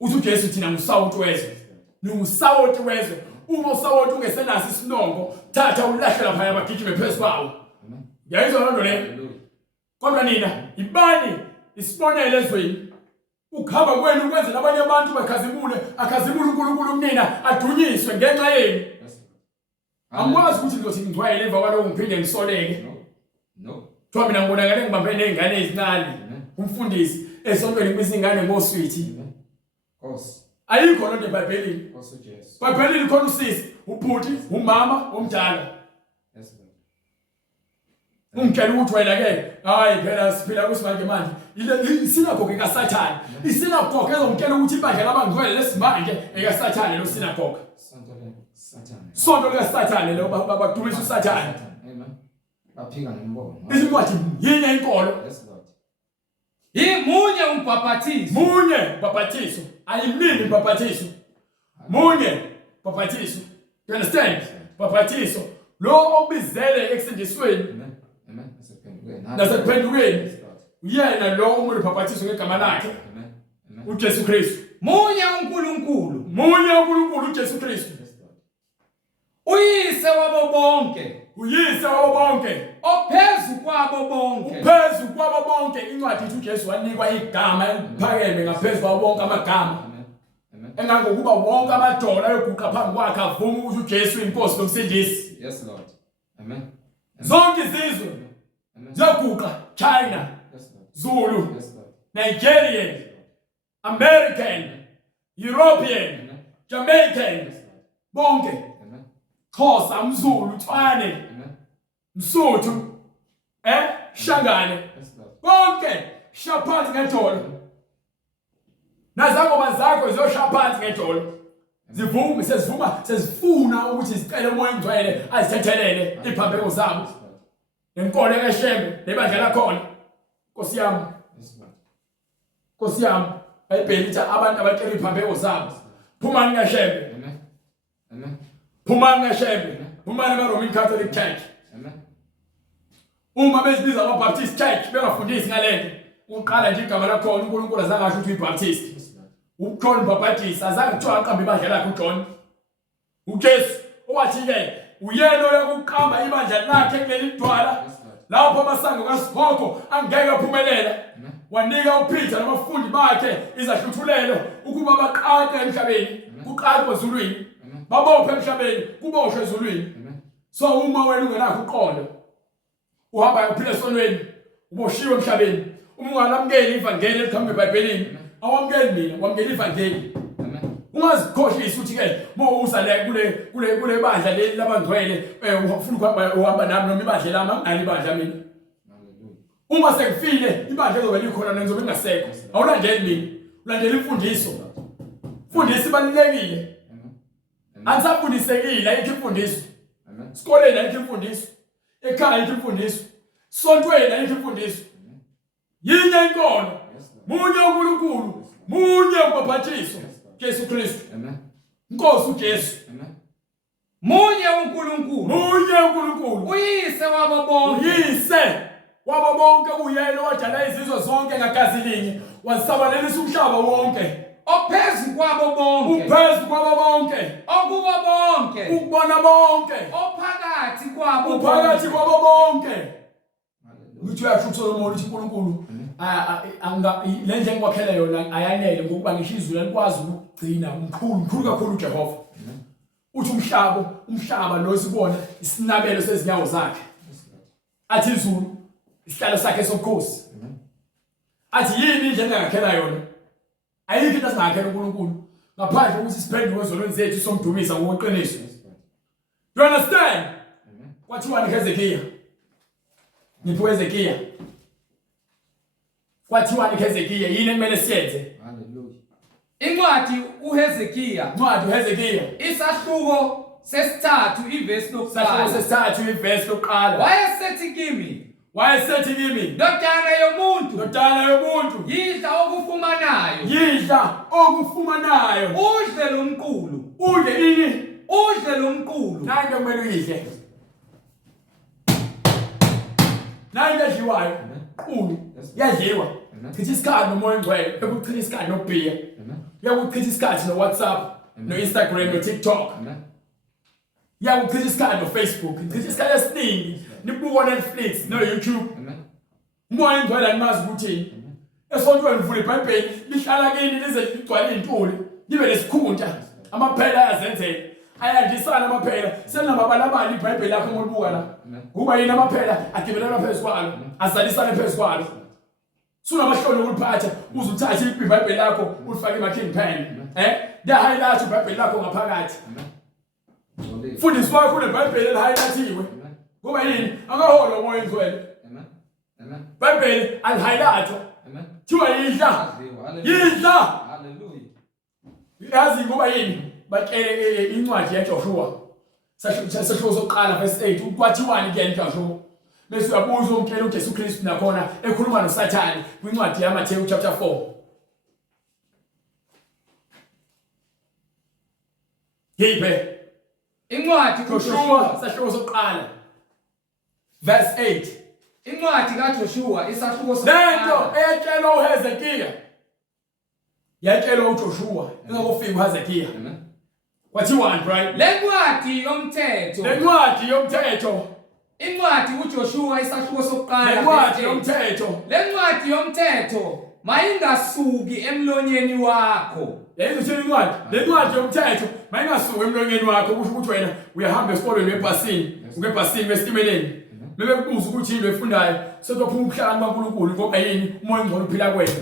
Uthi uJesu thina ngusawoti wezwe. Ningusawoti wezwe. Uma usawoti ungesenaso isinongo, thatha ulahlela phaya abagijime phezu kwawo. Yayizwa loo nto le. Kodwa nina ibani isibonele ezweni. Ukuhamba kwenu ukwenzela abanye abantu akhazimule uNkulunkulu kunina adunyiswe ngenxa yenu. Angikwazi ukuthi ngizothi ngigcwele emva kwalokho ngiphinde ngisoleke. No. Kuthiwa mina ngibonakale ngibambe nezingane ezincane. Umfundisi esontweni ngibisa ingane ngosweethi. Ayikho loo nto eBhayibhelini. Bhayibhelini khona usisi, ubhuti, umama, omdala. Ungitshela ukuthi wena ke hayi phela siphila kusimanje manje. Isinagoge kaSathane. Isinagoge ezongitshela ukuthi ibandla labangcwele lesimanje ekaSathane lo sinagoge. Sonto likaSathane lo babadumisa uSathane. Amen. Baphika ngombono. Isincwadi yinye inkolo. Munye umbhaphathiso. Ayimini ubhaphathiso. Munye ubhaphathiso. You understand? Ubhaphathiso lo obizele ekusindisweni. Nasephendukeni. Uyena lo umuntu ubhaphathiso ngegama lakhe. uJesu Kristu. Munye uNkulunkulu. uJesu Kristu. Uyise wabo bonke. Ophezu kwabo bonke. Incwadi ithi uJesu wanikwa igama eliphakeme ngaphezu kwabo bonke amagama. engangokuba wonke amadola ayoguqa phambi kwakhe avuma ukuthi uJesu inkosi nomsindisi. Yes, Lord. Amen. Zonke izizwe ziyoguqa, China, Yes, Lord. Zulu, Yes, Lord. Nigerian, American, European, Amen. Jamaican, Yes, Lord. bonke, Amen. Xhosa, Mzulu, Tswane, Amen. Msuthu, Shangane, Yes, Lord. bonke shaphansi ngedolo. Nazangoma zakho ziyoshaphansi ngedolo. Zivume sezifuna ukuthi zicele umoya engcwele azithethelele iphambeko zabo. Yes, Lord. Nenkolo ekashembe nebandla lakhona. Nkosi yami, Yes, Lord. Nkosi yami, iBhayibheli lithi abantu abacela iphambeko zabo. Phumani ngashembe, Amen. Amen. phumani ngashembe, phumani eRoman Catholic Church. Amen. Uma bezibiza amaBaptist Church bengafundisi ngalento, uqala nje igama lakhona uNkulunkulu azangasho ukuthi uyiBaptist. Yes, Lord. uJohn Baptist azange kuthiwa aqambe ibandla lakhe uJohn. uJesu owathi-ke uyena oyakuqamba ibandla lakhe kuleli dwala Yes, Lord. lapho amasango kaSikhoko angeke aphumelela. Amen. Wanika uPeter nabafundi bakhe izahluthulelo ukuba baqaqe emhlabeni kuqaqwe ezulwini, Amen. babophe emhlabeni kuboshwe ezulwini. Amen. So uma wena ungenakho uqondo uhamba uphila esonweni uboshiwe emhlabeni, uma ungalamukeli ivangeli elikhamba eBhayibhelini awamukeli mina, wamukela ivangeli. Amen. Ungazikhohlisi ukuthi ke mawuza la kule bandla leli labangcwele ufuna uhamba nami noma ibandla lami angani ibandla mina. Hallelujah. Uma sekufile ibandla ezobe likhona nenzobe ingasekho, awulandeli mina, ulandela imfundiso. Imfundiso ibalulekile. Amen. Angisafundisekile ayikho imfundiso. Amen. Esikoleni ayikho imfundiso. Ekhaya ayikho imfundiso. Sontweni ayikho imfundiso. Yinye inkolo, Yes, Lord. munye uNkulunkulu, munye ubhaphathiso, Jesu Kristu. Amen. Inkosi uJesu. Amen. Munye uNkulunkulu, Munye uNkulunkulu, uyise wabo bonke, uyise wabo bonke, uyena owadala izizwe zonke ngagazi linye, wasabalalisa umhlaba wonke, ophezu kwabo bonke, uphezu kwabo bonke, okubo bonke, ukubona bonke, ophakathi kwabo uphakathi bonke. kwabo bonke. Hallelujah. Ngithi uyasho uSolomon uthi uNkulunkulu le ndlela engikwakhela yona ayanele ngokuba ngisho izulu alikwazi ukugcina mkhulu kakhulu uJehova. Amen. Uthi umhlaba lo sibona isinabelo sezinyawo zakhe. Yes, Lord. Athi izulu isihlalo sakhe sobukhosi. Amen. Athi yini indlela engakhela yona? Ayikho into esingakhela uNkulunkulu ngaphandle ukuthi siphenduke ezolweni zethu somdumisa ngokweqiniso. Yes, Lord. You understand? Amen. Kwathiwa niHezekiya. Ngipho Hezekiya. Kwathiwa niHezekiya yini ekumele siyenze? Hallelujah. Incwadi uHezekiya, Ncwadi uHezekiya. isahluko sesithathu ivesi Sahluko lokuqala. sesithathu ivesi lokuqala. Wayesethi kimi, ndodana yomuntu, Ndodana yomuntu, yidla okufumanayo, yidla okufumanayo. udle lomqulu, Udle ini? udle lomqulu. Nanti kumele uyidle. Nanti edliwayo. Qulu. Yadliwa. Amen. Chitha isikhathi nomoya engcwele, ekuchitha isikhathi nobhiya. Amen. Yakuchitha isikhathi noWhatsApp, noInstagram, noTikTok. Amen. Yakuchitha isikhathi noFacebook. Chitha isikhathi esiningi nibuka Netflix, noYouTube. Amen. Umoya engcwele animazi ukuthi esontweni uvula iBhayibheli lihlala kini lize ligcwale intuli libe lesikhunta amaphela ayazenzela ayandisana amaphela senamabalabala iBhayibheli lakho ngolibuka la kuba yini amaphela agibelelwa phezulu kwalo azalisane phezulu kwalo sunamahlolo okuliphatha uzuthatha iBhayibheli lakho ulifake emaking pen highlight iBhayibheli lakho ngaphakathi Amen. fundiswa wakho neBhayibheli elihighlightiwe kuba yini akahola umoya engcwele Amen. Amen. iBhayibheli alihighlightwa Amen. thiwa yidla Hallelujah. yidla. Hallelujah. Yazi ngoba yini batshele incwadi yaJoshua sahluko sokuqala verse 8 kwathiwani ke eJoshua bese uyabuza umkele uJesu Kristu nakhona ekhuluma noSathane kwincwadi yaMathewu chapter 4. Yipe Incwadi Joshua sahluko sokuqala verse 8. Incwadi kaJoshua isahluko Lento sokuqala. eyatshelwa uHezekiya yatshelwa uJoshua engakufika uHezekiya. Amen. Kwathiwani right? Lencwadi yomthetho. Lencwadi yomthetho. Incwadi uJoshua isahluko sokuqala. Lencwadi yomthetho. Lencwadi yomthetho mayingasuki emlonyeni wakho Yayizotshela incwadi. Le ncwadi yomthetho mayingasuki emlonyeni wakho kusho ukuthi wena uyahamba esikolweni webhasini, ukebhasini wesitimeleni. Bebekubuza ukuthi yini efundayo, sokuphuma ubuhlakani kaNkulunkulu ngoba yini umoya ongcono uphila kwena.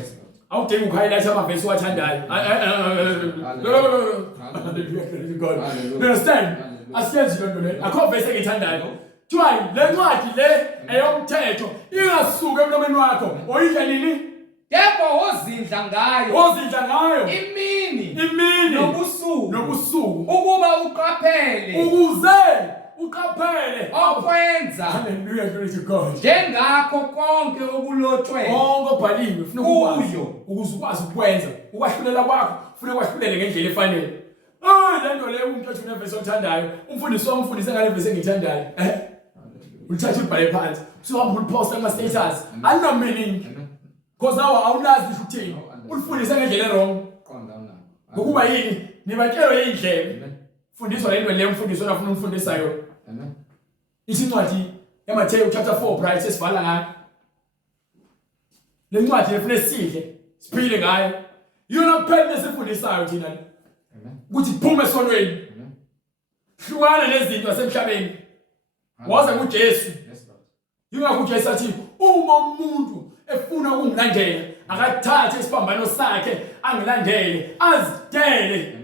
Awudingi ukuhighlight amavesi owathandayo. Understand? Asiyenzi lonto le. Akho vesi engithandayo. Kuthiwa le ncwadi le eyomthetho ingasuki emlomeni wakho. Oyidla nini? Kepha wozindla ngayo. Wozindla ngayo. Imini. Nobusuku. Ukuba uqaphele. Ukuze uqaphele okwenza. Hallelujah, glory to God. Njengakho konke okulotshwe. Konke obhaliwe ufuna ukwazi ukuze ukwazi ukwenza. Ukwahlulela kwakho ufuna ukwahlulele ngendlela efanele. Le nto leyo umuntu othi unevesi othandayo, umfundisi ngale vesi engithandayo. Uthatha ubhale phansi. Usuhamba uliposta kuma status. Alino meaning. Because now awulazi ukuthi uthini. Ulifundisa ngendlela wrong. Ngokuba yini? Nibatshelo indlela. Fundiswa le nto le umfundisi ofuna umfundisa yona. Amen. Isincwadi eMathewu chapter 4 right sesivala ngayo. Le ncwadi efuna sidle, siphile ngayo. Yona kuphela esifundisayo thina. Amen. Ukuthi phuma esonweni. Amen. Hlukana nezinto zasemhlabeni. Waza kuJesu. Yes Lord. Yingakho uJesu athi uma umuntu efuna ukungilandela akathathe isiphambano sakhe angilandele azidele.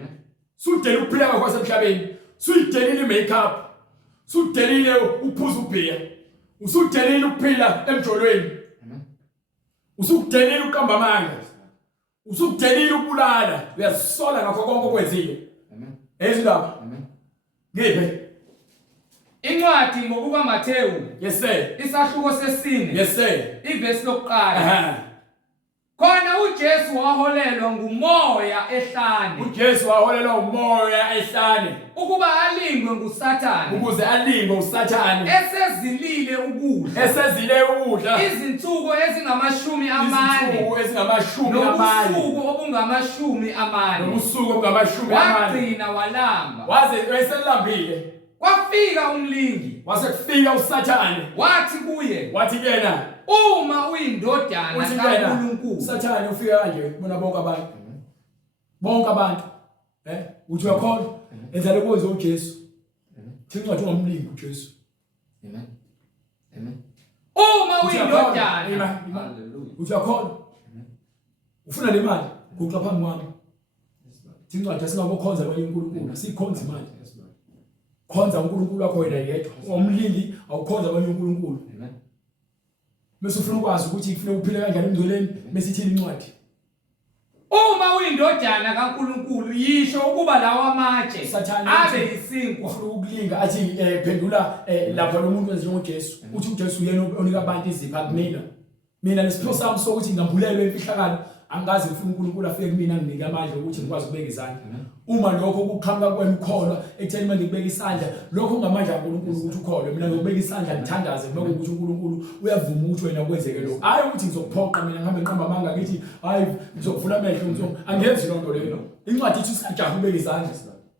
Sudele ukuphila kwakho kwasemhlabeni. Suyidelile makeup. Sudelile uphuza ubhiya. Usudelile ukuphila emjolweni. Amen. Usudelile uqamba amanga. Usudelile ukubulala. Uyasola ngakho konke okwenzile. Amen. Ezindaba. Amen. Ngiphe incwadi ngokuka Mathewu. Yes sir. Isahluko sesine. Yes sir. Ivesi lokuqala. Khona uJesu waholelwa ngumoya ehlane. uJesu waholelwa umoya ehlane. Ukuba alingwe nguSathane. Ukuze alingwe uSathane. Esezilile ukudla. Esezile ukudla. Izinsuku ezingamashumi amane. Izinsuku ezingamashumi amane. Nobusuku obungamashumi amane. Nobusuku obungamashumi amane. Wagcina walamba. Waze eselambile. Kwafika umlingi. Wase kufika uSathane. Wathi kuye. Wathi kena. Uma uyindodana kaNkulunkulu. Sathane ufika kanje bona bonke abantu. Bonke abantu. Uthi uyakholwa enza lokwenza uJesu. Thixo wathi ngomlingi uJesu. Amen. Amen. Uma uyindodana. Hallelujah. Uthi uyakholwa. Ufuna le mali ngoxa phambi kwami. Thixo wathi singabokhonza abanye uNkulunkulu, sikhonza imali. Khonza uNkulunkulu wakho wena yedwa. Umlingi awukhonza abanye uNkulunkulu. Amen. Bese ufuna ukwazi ukuthi kufanele uphile kanjani emngcweleni bese ithini incwadi. Uma uyindodana kaNkulunkulu yisho ukuba lawa amatshe abe yisinkwa. Ufuna ukulinga athi phendula lapha lo muntu wenze njengoJesu. Uthi uJesu uyena onika abantu izipha kumina. Mina lesipho sami sokuthi ngambulelwe imfihlakalo angazi ufuna uNkulunkulu afike kumina nginike amandla ukuthi ngikwazi ukubeka izandla. Uma lokho kuqhamuka kwemikholwa ekutheni manje ngibeka isandla lokho kungamandla kaNkulunkulu ukuthi ukholwe mina ngiyobeka isandla ngithandaze ngoba ukuthi uNkulunkulu uyavuma ukuthi wena kwenzeke lokho hayi ukuthi ngizokuphoqa mina ngihambe ngiqamba amanga ngithi hayi ngizokuvula amehlo angenzi lonto leyo incwadi ithi singajahi ukubeka izandla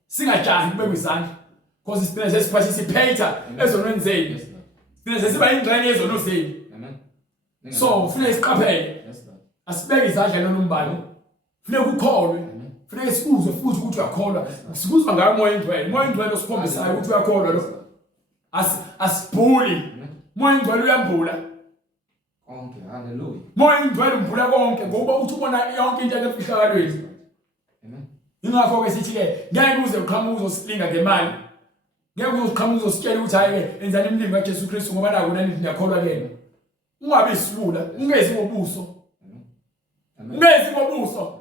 singajahi ukubeka izandla because isiphelele sesiphathisa iphaytha ezonweni zenu siphelele sesiba ingxenye yezono zenu amen so kufanele siqaphele asibeke izandla noNombani kufanele ukholwe kufanele sikuzwe futhi ukuthi uyakholwa sikuzwa ngayo umoya engcwele umoya engcwele osikhombisayo ukuthi uyakholwa lo asibhuli umoya engcwele uyambula konke haleluya umoya engcwele umbula konke ngoba uthi ubona yonke into emfihlakalweni amen ingakho ke sithi ke ngeke uze uqhamuke uzosilinga ngemali ngeke uzoqhamuka uzositshela ukuthi hayi ke enzani imlingo kaJesu Kristu ngoba naku nani ngiyakholwa kena ungabe isibula ungezi ngobuso ungezi ngobuso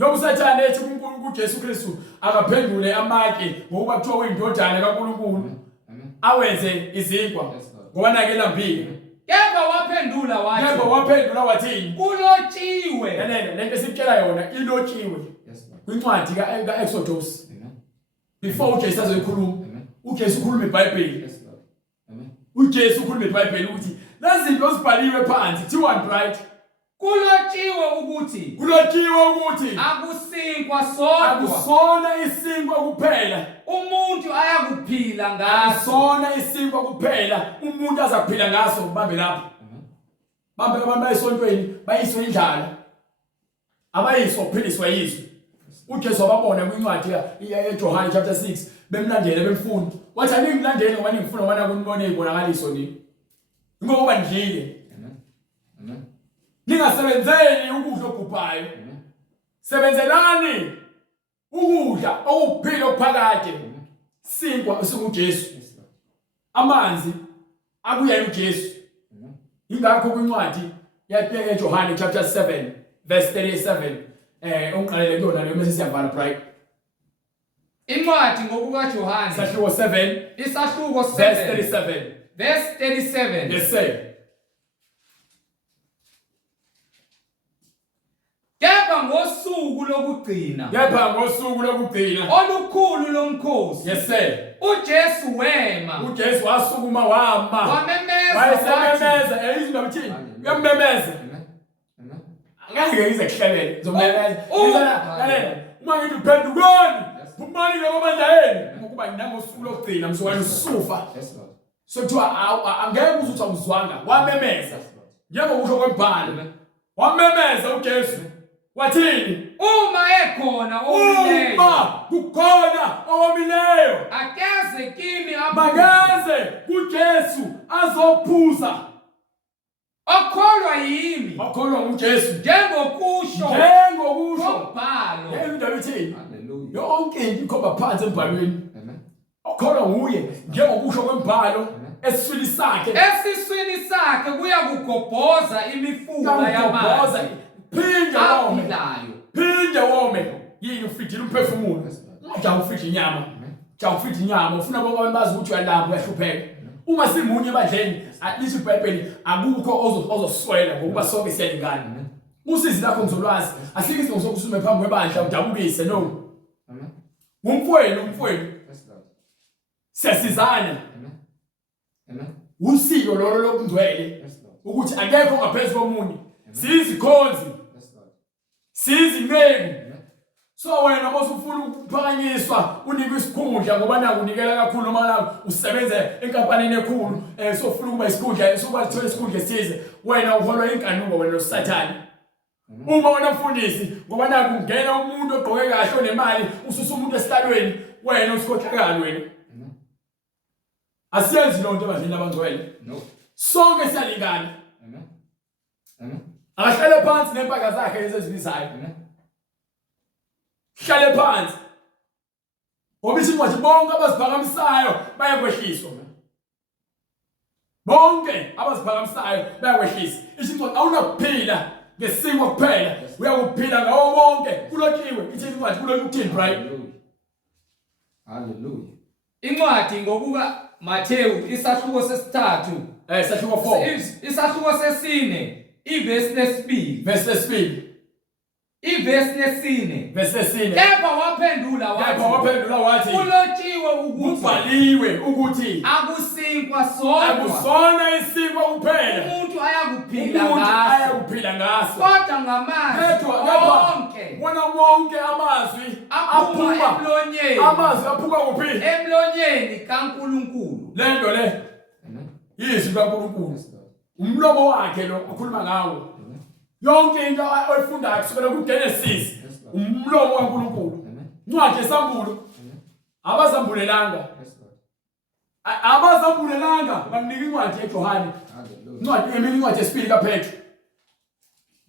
ngoba uSathane ethi kuJesu Kristu akaphendule amatshe ngoba kuthiwa uyindodana kaNkulunkulu awenze izinkwa ngoba nake lambile kepha waphendula wathi kulotshiwe lento esitshela yona ilotshiwe kwincwadi kaExodus before uJesu azoyikhuluma uJesu ukhuluma eBhayibheli uJesu ukhuluma eBhayibheli ukuthi lezinto ozibhaliwe phansi kuthiwa right kulotshiwe ukuthi akusinkwa sodwa akusona isinkwa kuphela umuntu ayakuphila ngaso akusona isinkwa kuphela umuntu azakuphila ngaso ubambe lapha bambe abantu bayisontweni bayiswe indlala abayiswa ukuphiliswa yizwe uJesu wababona kwincwadi yeJohane chapter 6 bemlandela bemfuna wathi aningilandele ngoba ningifuna ngoba nakunibona izibonakaliso nini ngoba ndlile ningasebenzeli ukudla okubhayo sebenzelani ukudla okuphila okuphakade sinkwa uSukuJesu amanzi akuyena uJesu ingakho kwincwadi yeJohane chapter 7 verse 37 onqalele kuyona leyo mase siyavala bright incwadi ngokukaJohane isahluko 7 isahluko 7 verse 37 verse 37 yes sir kepha ngosuku lokugcina olukhulu lomkhosi yes sir uJesu wema uJesu wasukuma wama wayememeza izindaba uthini uyamemeza ngeke ngize kuhlebele ngizomemeza ngizana uma ngithi uphendukoni phumani ngamandla enu ngokuba nginangosuku lokugcina msokwane usufa so kuthiwa angeke uzuthi awuzwanga wamemeza njengokusho kwembhalo wamemeza uJesu wathini uma ekhona omileyo uma kukhona omileyo akeze kimi abangeze kuJesu azophuza okholwa yimi okholwa nguJesu njengokusho umbhalo indaba ithini yonke into ikhomba phansi embhalweni okholwa nguye njengokusho kwembhalo esiswini sakhe kuyakugobhoza imifula yamanzi Phinda wome yini ufithile umphefumulo aja ufithe inyama ufuna bonke abantu bazi ukuthi uyalamba uyahlupheka uma simunye ebadleni lithi iBhayibheli akukho ozoswela ngokuba sonke siyalingana usizi lakho ngizolwazi asikho isidingo sokusume phambi kwebandla udabulise no umfowenu siyasizana usiko lolo lokungcwele ukuthi akekho ngaphezulu komunye sizikhonzi sizinqebu so wena mosufuna ukuphakanyiswa unikwe isikhundla ngoba naku unikela kakhulu noma naku usebenza enkampanini enkulu so ufuna ukuba isikhundla sokuba lithola isikhundla esize wena uholwa inkanuko wena noSathane uma wena mfundisi ngoba naku ungena umuntu ogqoke kahle onemali ususa umuntu esihlalweni wena usikhohlakala wena asiyenzi lonto abadlali abangcwele no sonke siyalingana akahlale phansi nempaka zakhe ezizibizayo hlale phansi ngoba incwadi bonke abaziphakamisayo bayakwehliswa bonke abaziphakamisayo bayakwehliswa incwadi awunakuphila ngesinkwa kuphela uyakuphila ngawo bonke kulotshiwe incwadi kulokhu ukuthini right hallelujah incwadi ngokuka Matthew isahluko sesithathu isahluko 4 isahluko sesine ivesi lesibili ivesi lesine kepha waphendula wathi kulotshiwe ubhaliwe ukuthi akusinkwa sodwa akusona isinkwa kuphela umuntu ayakuphila ngaso kodwa ngamazwi wonke amazwi aphuma kuphi emlonyeni kaNkulunkulu lento le yizwi kaNkulunkulu umlomo wakhe lo ukhuluma ngawo yonke into oyifundayo kusukela kuGenesis umlomo kaNkulunkulu incwadi esambulo abazambulelanga banika incwadi yeJohane incwadi yesibili kaPetru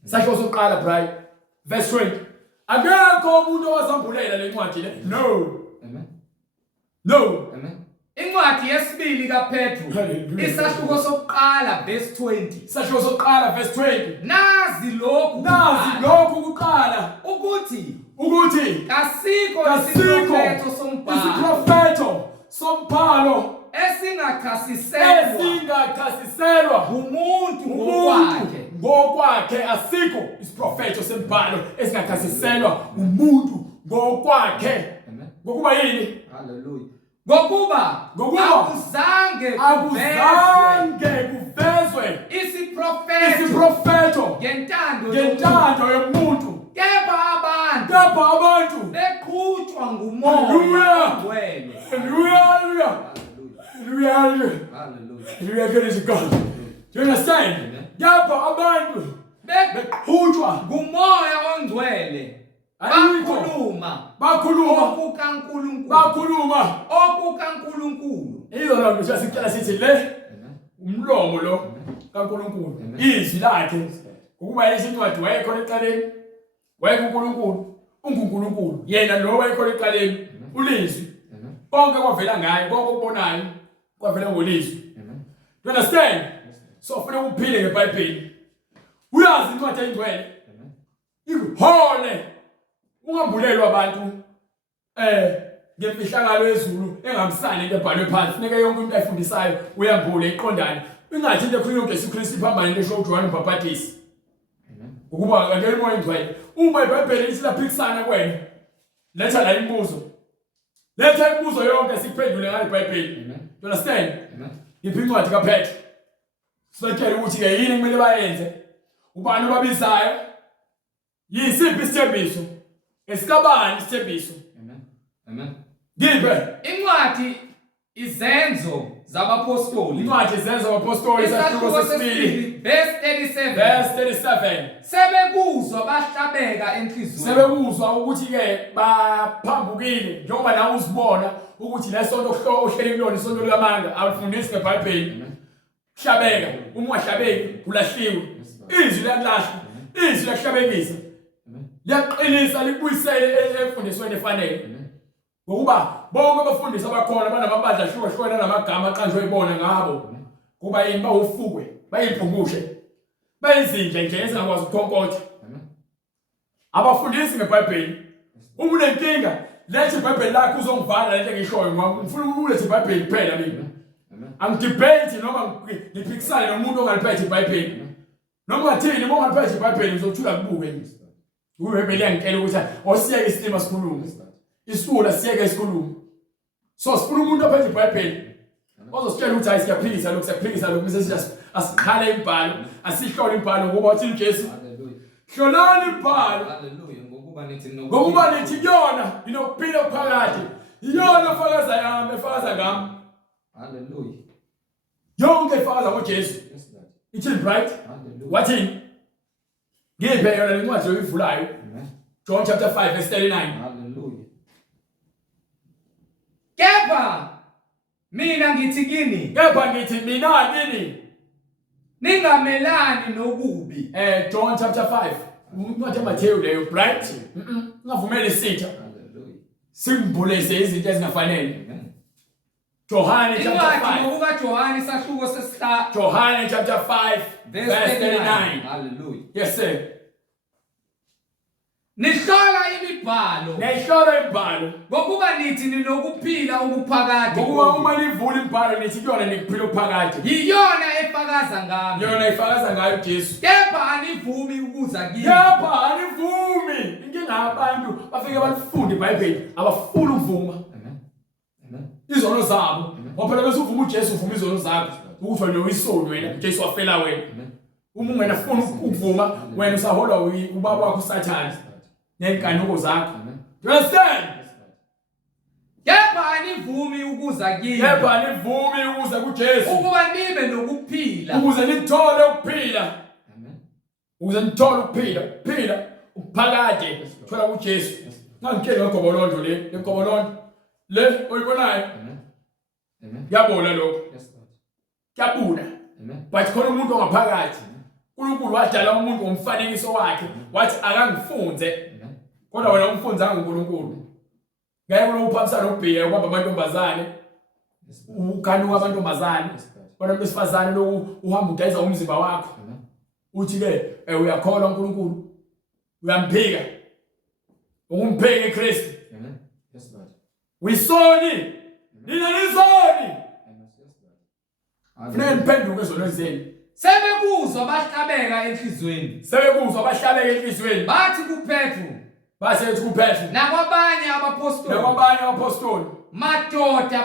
sasho sokuqala bright verse 20 akekho umuntu owazambulela le ncwadi le no incwadi yesibili kaPetru isahluko sokuqala verse 20 nazi lokhu kuqala ukuthi kasikho isiprofeto sombhalo esingachasiselwa umuntu ngokwakhe asikho isiprofeto sembhalo esingachasiselwa umuntu ngokwakhe ngokuba yini haleluya ngokuba akuzange kuvezwe isiprofeto ngentando yomuntu kepha abantu beqhutshwa ngumoya ongcwele hallelujah God you understand kepha abantu beqhutshwa ngumoya ongcwele bakhuluma okukaNkulunkulu izona nto siyasicela sithi le umlomo lo kaNkulunkulu izwi lakhe ukuba isincwadi wayekhona eqaleni wayeNkulunkulu unguNkulunkulu yena lo wayekhona eqaleni ulizwi konke kwavela ngaye konke okubonayo kwavela ngolizwi. You understand? So ufuna ukuphile ngeBhayibheli uyazi incwadi engcwele ihole ungambulelwa abantu ngemfihlakalo yezulu engamsani into ebhalwe phansi funeka yonke into ayifundisayo uyambule iqondane ingathi into ekhulunywa ngoJesu Kristu iphambane into esho uJohane uMbhapatisi ukuba ngeke imoya engcwele uma iBhayibheli lithi laphikisana kwena letha la imibuzo yonke sikuphendule ngale iBhayibheli. You understand? Iphi incwadi kaPetru sitshela ukuthi ke yini kumele bayenze ubani obabizayo yisiphi isithembiso esikabani isithembiso. Ngiphe incwadi izenzo zabapostoli isahluko sesibili verse 37 sebekuzwa bahlabeka enhliziyweni sebekuzwa ukuthi ke baphambukile njengoba nawe uzibona ukuthi lesonto ohleli kulona isonto likaManga awufundisi ngeBhayibheli hlabeka uma ungahlabeki ulahliwe izwi liyakulahla izwi liyahlabekisa liyaqinisa libuyisele emfundisweni efanele ngokuba bonke abafundisi abakhona banamabandla ahlukahlukene namagama aqanjwe ibona ngabo kuba yini bawufukwe bayimpungushe bayizinhle nje ezingakwazi ukukhonkotha abafundisi ngeBhayibheli uma unenkinga lethe iBhayibheli lakho uzongivala lento engishoyo ngifuna ukulethe iBhayibheli kuphela mina angidebate noma ngiphikisane nomuntu ongaliphethe iBhayibheli noma ngathini uma ungaliphethe iBhayibheli uzothula kubuke iBhayibheli yangitshela ukuthi osiyeke isitima sikhulume isifula siyeke isikhulume so sifuna umuntu ophethe iBhayibheli ozositshela ukuthi hayi siyaphikisa lokhu siyaphikisa lokhu bese asiqhala imbhalo asihlole imbhalo ngoba uthini uJesu hlolani imbhalo ngokuba nithi yona inokuphila phakathi iyona ofakaza yami efakaza ngami haleluya yonke efakaza ngoJesu ithi right wathini ngiphe yona lencwadi oyivulayo John chapter 5 verse 39 haleluya kepha mina ngithi kini ningamelani nokubi John chapter 5 incwadi eMathewu leyo right ungavumeli isitha simbulese izinto ezingafanele Johane chapter 5 ngokuka Johane isahluko sesithathu Johane chapter 5 verse 39 hallelujah yes sir nihlola imibhalo ngokuba nithi ninokuphila okuphakathi ngokuba uma nivula imibhalo nithi kuyona nikuphila okuphakathi yiyona efakaza ngami yona ifakaza ngayo uJesu kepha anivumi ukuza kimi inkinga yabantu bafike balifunde iBhayibheli abafuni ukuvuma izono zabo ngoba bese uvuma uJesu uvuma izono zakho ukuthi wena uyisoni wena uJesu wafela wena uma ungena ufuna ukuvuma wena usahola ubaba wakho uSathane nenkanuko zakho. You understand? Kepha anivumi ukuza kimi kuJesu ukuba nibe nokuphila ukuze nithole ukuphila ukuze nithole ukuphila ukuphakade thola kuJesu ngangikele ngogobolondo legobolondo le oyibonayo yabona lokho yabuna but khona umuntu ongaphakathi uNkulunkulu wadala umuntu ngomfanekiso wakhe wathi akangifunze kodwa wena umfunza ngoNkulunkulu ngeke ulophaphisana nobhiya kwaba amantombazane ukhanuka amantombazane bona besifazane lo uhamba udayisa umzimba wakho uthi ke uyakholwa uNkulunkulu uyamphika umpheke eKristu yes Lord wisoni nina nizoni funeka niphenduke ezonweni zenu sebekuzwa bahlabeka enhlizweni bathi kuPetru nakwabanye abapostoli madoda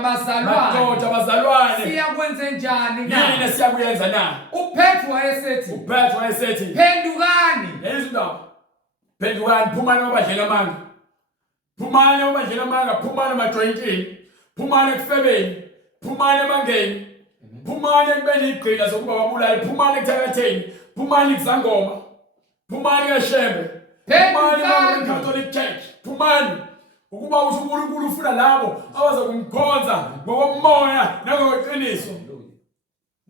bazalwane siyakwenza njani yini siyakuyenza na uPetru wayesethi phendukani phumani mabadlela amanga phumani emajoyintini phumani ekufebeni phumani emangeni phumani ekubeni igqila zokuba babulale phumani ekuthakatheni phumani kuzangoma phumani kaShembe Phumani Phendukani. Catholic Church. Phumani. Ukuba uthi uNkulunkulu ufuna labo abaza kumkhonza ngokomoya nangoqiniso.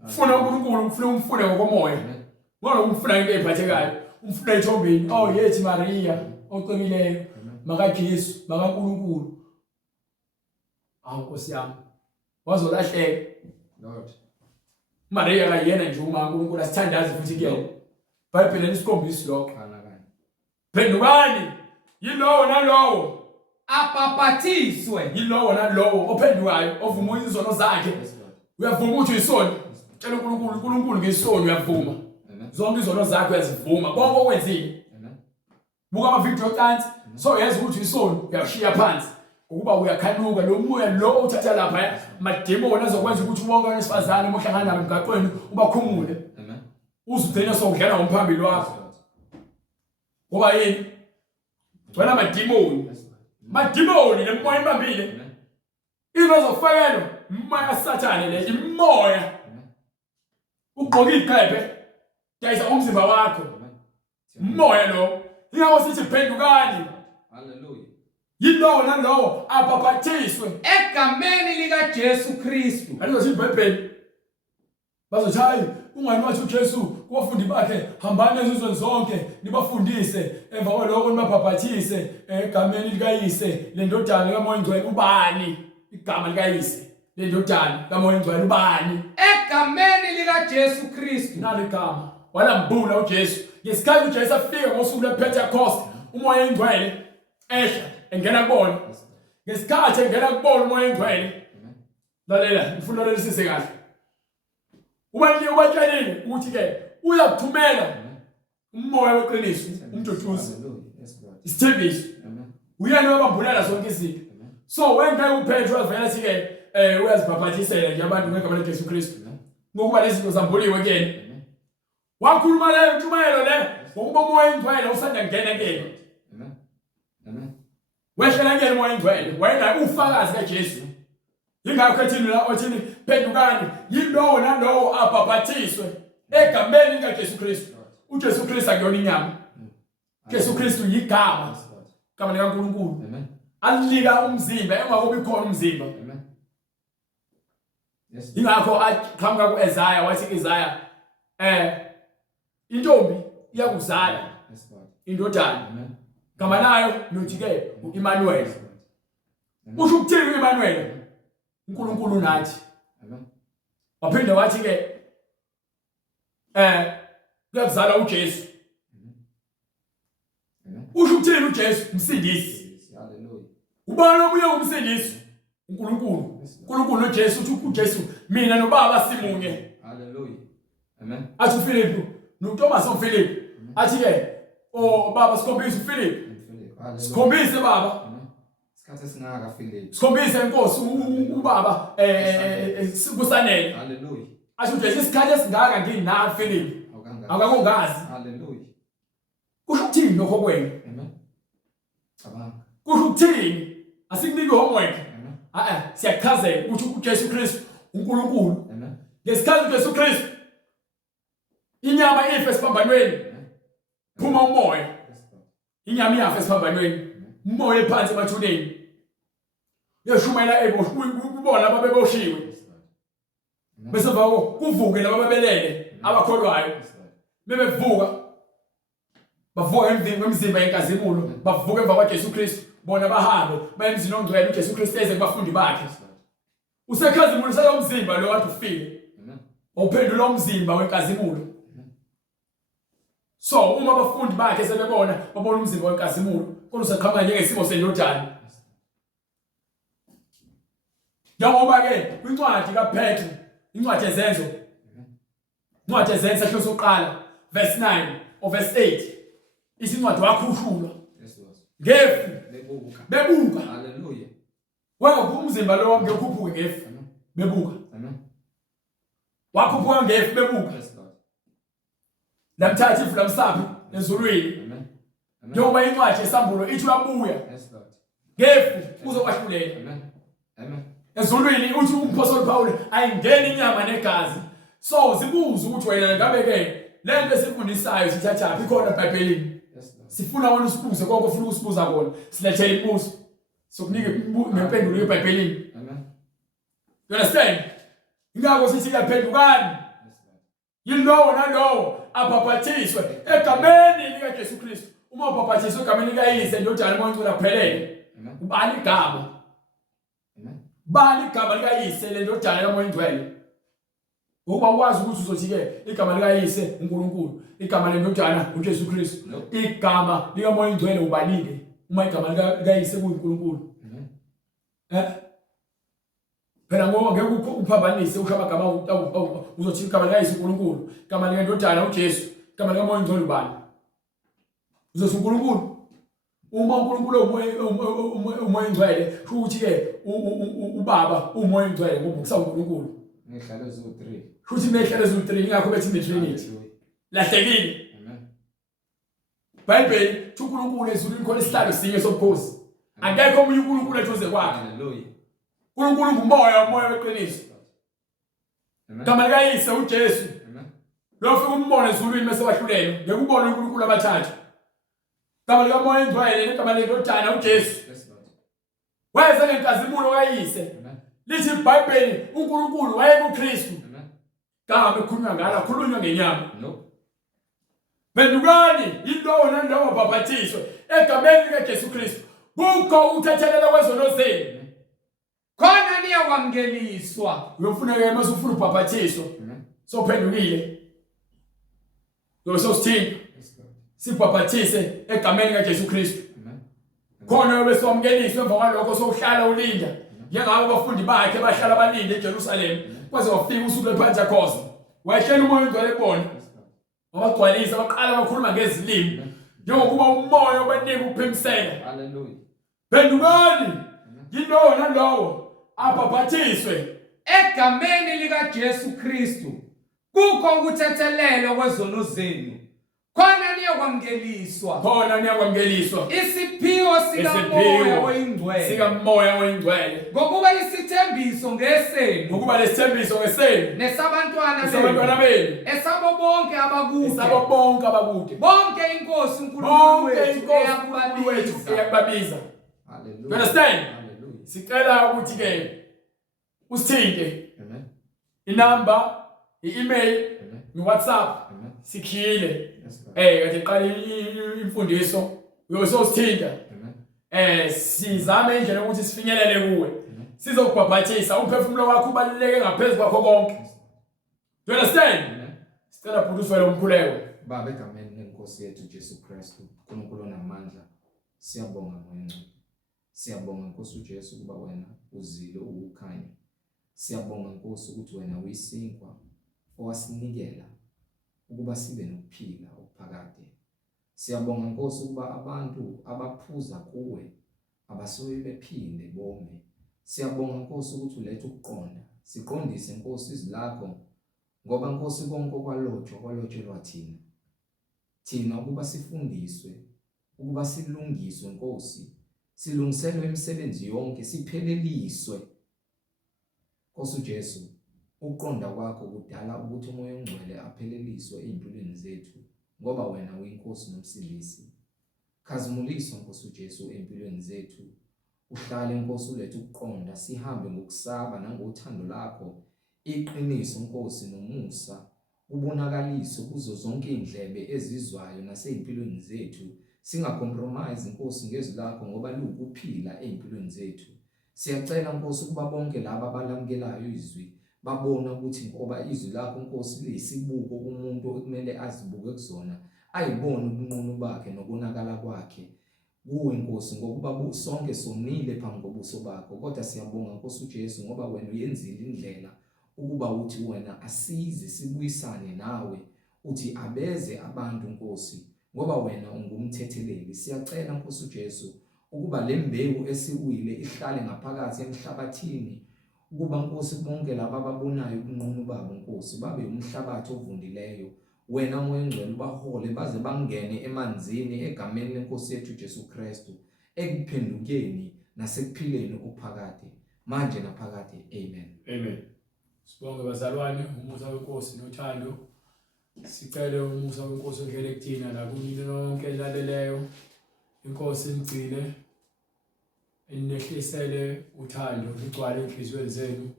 Ufuna uNkulunkulu ufuna umfune ngokomoya. Ngoba umfuna into ephathekayo. Umfuna ethombeni. Oh yethi Maria oqinileyo. Maka Jesu, maka uNkulunkulu. Awu Nkosi yami. Wazolahleka. Lord. Maria kayena nje uma uNkulunkulu asithandaze futhi kuyena. Bhayibheli lisikhombisa lokho. Phendukani. Yilowo nalowo. Apapathiswe. Yilowo nalowo ophendukayo ovuma izono zakhe. Uyavuma ukuthi uyisoni. Tshela uNkulunkulu ngesoni uyavuma. Zonke izono zakhe uyazivuma. Konke okwenzile. Buka ama video can't. So yazi ukuthi uyisoni uyashiya phansi. Ukuba uyakhanuka lo moya lo uthatha lapha mademoni azokwenza ukuthi wonke wesifazane ohlangana nabo emgaqweni ubakhumule. Amen. Uzugcina sokudlala ngomphambili wakho. Ngoba yini? Wena mademoni. Mademoni lemoya imbambile. Into zokufakelwa umoya kaSathane le imoya. Ugqoka iqhephe. Dayisa umzimba wakho. Umoya lo. Ingakho sithi phendukani. Hallelujah. Yilowo nalowo apapathiswe Egameni likaJesu Kristu. alizothi iBhayibheli bazothi hayi ungani wathi uJesu kubafundi bakhe hambani ezizweni zonke nibafundise emva kwalokho nibaphapathise egameni likaYise lendodana kaMoya Ngcwele ubani igama likaYise lendodana kaMoya Ngcwele ubani Egameni likaJesu Kristu. nalo igama walambula uJesu ngesikhathi uJesu afika ngosuku lwePentecost uMoya Ngcwele ehla engena kubona ngesikhathi engena kubona uMoya Ngcwele lalela ngifuna lelisise kahle ubatshelile ukuthi ke uyakuthumela umoya weqiniso umduduzi isithembiso uyena obambulela zonke izinto so wena uPetro avela sithi ke uyazibhabhathisela nje abantu ngegama likaJesu Kristu ngokuba lezi zinto zambuliwe kuyena wakhuluma le ntshumayelo le ngokuba uMoya Ngcwele usanda ngena kuyena wehlela kuyena uMoya Ngcwele wena ufakazi kaJesu ingakho ethini la othini phendukani yilowo nalowo abhabhathiswe egameni likaJesu Kristu uJesu Kristu akuyona inyama Jesu Kristu yigama igama likaNkulunkulu amen alika umzimba engakobi khona umzimba amen yes ingakho aqhamuka kuIsaiah wathi Isaiah intombi iyakuzala indodana amen gama layo nothi ke uImmanuel usho ukuthini uImmanuel uNkulunkulu nathi amen waphinda wathi ke kuyazala uJesu usho ukuthini uJesu umsindisi haleluya ubani obuye umsindisi uNkulunkulu noJesu uthi uJesu mina noBaba simunye haleluya amen athi uPhilip noThomas uPhilip athi ke baba sikhombise uPhilip sikhombise baba isikhathi esingaka Philip sikhombise inkosi ubaba kusanele haleluya athi uJesu isikhathi esingaka ngina Philip akakongazi haleluya kusho ukuthini lokho kwena amen cabanga kusho ukuthini asikunike homework amen siyachazela ukuthi uJesu Kristu uNkulunkulu amen ngesikhathi uJesu Kristu inyama ife esiphambanweni phuma umoya inyama iyafa esiphambanweni umoya ephansi emathuneni yeshumayela kubona ababeboshiwe bese bako kuvuke lababelele abakholwayo bebevuka bavuka emzimba yenkazimulo bavuka emva kwaJesu Kristu bona bahambe bayemzini ongcwele uJesu Kristu eze kubafundi bakhe usekhazimulo sayomzimba lo wathi ufile uphendula umzimba wenkazimulo so uma abafundi bakhe sebebona babona umzimba wenkazimulo kodwa usaqhamuka njengesimo sendodana njengoba ke kwincwadi kaPetro incwadi yezenzo incwadi yezenzo ehlo soqala verse 9 or verse 8 isincwadi wakhushulwa ngefu bebuka haleluya wena umzimba lo wami ngekhuphuke ngefu bebuka amen wakhuphuka ngefu bebuka lamthatha ifu lamsaphi ezulwini amen njengoba incwadi yesambulo ithi uyabuya ngefu uzokwahlulela amen amen ezulwini uthi umpostoli Paul ayingeni inyama negazi so zibuza ukuthi wena ngabe ke lento esifundisayo sithatha ikhona eBhayibhelini sifuna wena usibuze konke ofuna ukusibuza kona silethele imibuzo sokunika nempendulo yeBhayibhelini. Amen. You understand? Ingakho sithi yaphendukani yilowo nalowo abhaphathiswe egameni likaJesu Kristu. Uma ubhaphathiswe egameni likaYise ndodana kaNkulunkulu aphelele, ubani igama? Amen. Bani igama likaYise lendodana kaMoya Ngcwele? Ngoba ukwazi ukuthi uzothi-ke igama likaYise uNkulunkulu, igama lendodana uJesu Kristu, igama likaMoya Ngcwele ubani-ke uma igama likaYise kuyiNkulunkulu? Phela ngoba ngeke uphambanise usho amagama uzothi igama likaYise uNkulunkulu, igama lendodana uJesu, igama likaMoya Ngcwele ubani? Uzothi uNkulunkulu. Uma uNkulunkulu uMoya Ngcwele ukuthi-ke ubaba uMoya Ngcwele ngoba uNkulunkulu. Ngehlalo eziwu-3. Futhi mehlelo eziwu-3 ingakho bethi ne-Trinity. Lahlekile. Amen. Bible uNkulunkulu ezulwini khona isihlalo sinye sobukhosi. Angekho omunye uNkulunkulu eduze kwakhe. Hallelujah. uNkulunkulu ngumoya, umoya weqiniso. Amen. Igama likaYise uJesu. Amen. Lo ufika umbone ezulwini bese wahlulelwa. Ngeke ubone uNkulunkulu abathathu. Igama likaMoya Ngcwele negama lendodana uJesu. Yes, Lord. Wayeze ngenkazimulo kaYise. Amen. Lithi iBhayibheli uNkulunkulu wayekuKristu. Amen. Kama bekhulunywa ngala khulunywa ngenyama. No. Phendukani yilowo nalowo abhaphathiswe egameni likaJesu Kristu. Kukho ukuthethelelwa kwezono zenu. Khona niyakwamukeliswa. Uyofuneka mase ufuna ubhaphathiswa. Amen. Sophendukile. Sosithini Yes, Lord. sibhaphathise egameni likaJesu Kristu. Amen. Khona besowamukeliswa emva kwalokho sohlala ulinda. Njengabo abafundi bakhe bahlala balinde eJerusalem kwaze wafika usuku lePentecost. Wayeshela umoya Ngcwele ebona. Yes, Lord. Wabagcwalisa baqala bakhuluma ngezilimi. Njengokuba umoya obanika ukuphimisela. Hallelujah. Phendukani yilowo nalowo abhaphathiswe Egameni likaJesu Kristu kukho ukuthethelelwa kwezono zenu. Khona niyakwamukeliswa. khona niyakwamukeliswa Isiphiwo sikaMoya oyingcwele. sikaMoya oyingcwele Ngokuba isithembiso ngesenu. ngokuba lesithembiso ngesenu Nesabantwana benu esabo bonke abakude. esabo bonke abakude Bonke inkosi uNkulunkulu bonke wethu inkosi uNkulunkulu wethu eyakubabiza. eyakubabiza. Hallelujah. You understand? Hallelujah. Sicela ukuthi-ke usithinte Amen. inamba, i-email, Amen. no-WhatsApp Amen. sikhile. Yes, Lord. Kade qala imfundiso uyosithinta. Amen. Sizame indlela ukuthi sifinyelele kuwe. Amen. Sizokubhaphathisa umphefumulo wakho ubaluleke ngaphezulu kwakho konke. Yes, Lord. You understand? Amen. Sicela bhuti uswele umkhuleko. Baba, egameni lenkosi yethu Jesu Kristu, uNkulunkulu onamandla, siyabonga Moya Ngcwele. Siyabonga Nkosi uJesu kuba wena uzile ukukhanya. Siyabonga Nkosi ukuthi wena uyisinkwa owasinikela ukuba sibe nokuphila okuphakade. Siyabonga Nkosi ukuba abantu abaphuza kuwe abasuke bephinde bome. Siyabonga Nkosi ukuthi ulethe ukuqonda. Siqondise Nkosi izilakho ngoba Nkosi konke kwalotshelwa thina. Thina ukuba sifundiswe, ukuba silungiswe Nkosi, silungiselwe imisebenzi yonke, sipheleliswe. Nkosi uJesu, ukuqonda kwakho kudala ukuthi uMoya Ngcwele apheleliswe ezimpilweni zethu ngoba wena uyinkosi nomsindisi. Khazimuliswa Nkosi uJesu empilweni zethu. Uhlale Nkosi ulethe ukuqonda, sihambe ngokusaba nangothando lakho, iqiniso Nkosi nomusa, ubonakaliso kuzo zonke indlebe ezizwayo nasezimpilweni zethu. Singacompromise Nkosi ngezwi lakho ngoba lukuphila ezimpilweni zethu. Siyacela Nkosi ukuba bonke laba abalamukelayo izwi babona ukuthi ngoba izwi lakho Nkosi liyisibuko kumuntu okumele azibuke kuzona, ayibone ubunqunu bakhe nokonakala kwakhe kuwe Nkosi ngokuba sonke sonile phambi kobuso bakho. Kodwa siyabonga Nkosi uJesu ngoba wena uyenzile indlela ukuba uthi wena asize sibuyisane nawe, uthi abeze abantu Nkosi ngoba wena ungumthetheleli. Siyacela Nkosi uJesu ukuba lembewu esiwile ihlale ngaphakathi emhlabathini, ukuba Nkosi bonke laba ababonayo ubunqunu babo Nkosi babe umhlabathi ovundileyo. Wena Moya Ngcwele ubahole baze bangene emanzini egameni lenkosi yethu Jesu Kristu, ekuphendukeni nasekuphileni okuphakade manje naphakade. Amen. Amen. Sibonge bazalwane, umusa wenkosi nothando Sicela umusa wenkosi ongele kuthina nakunini lonke elaleleyo. Inkosi ingcine inehlisele uthando ligcwale enhliziyweni zenu.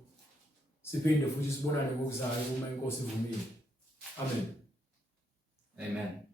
Siphinde futhi sibonane ngokuzayo uma inkosi ivumile. Amen. Amen.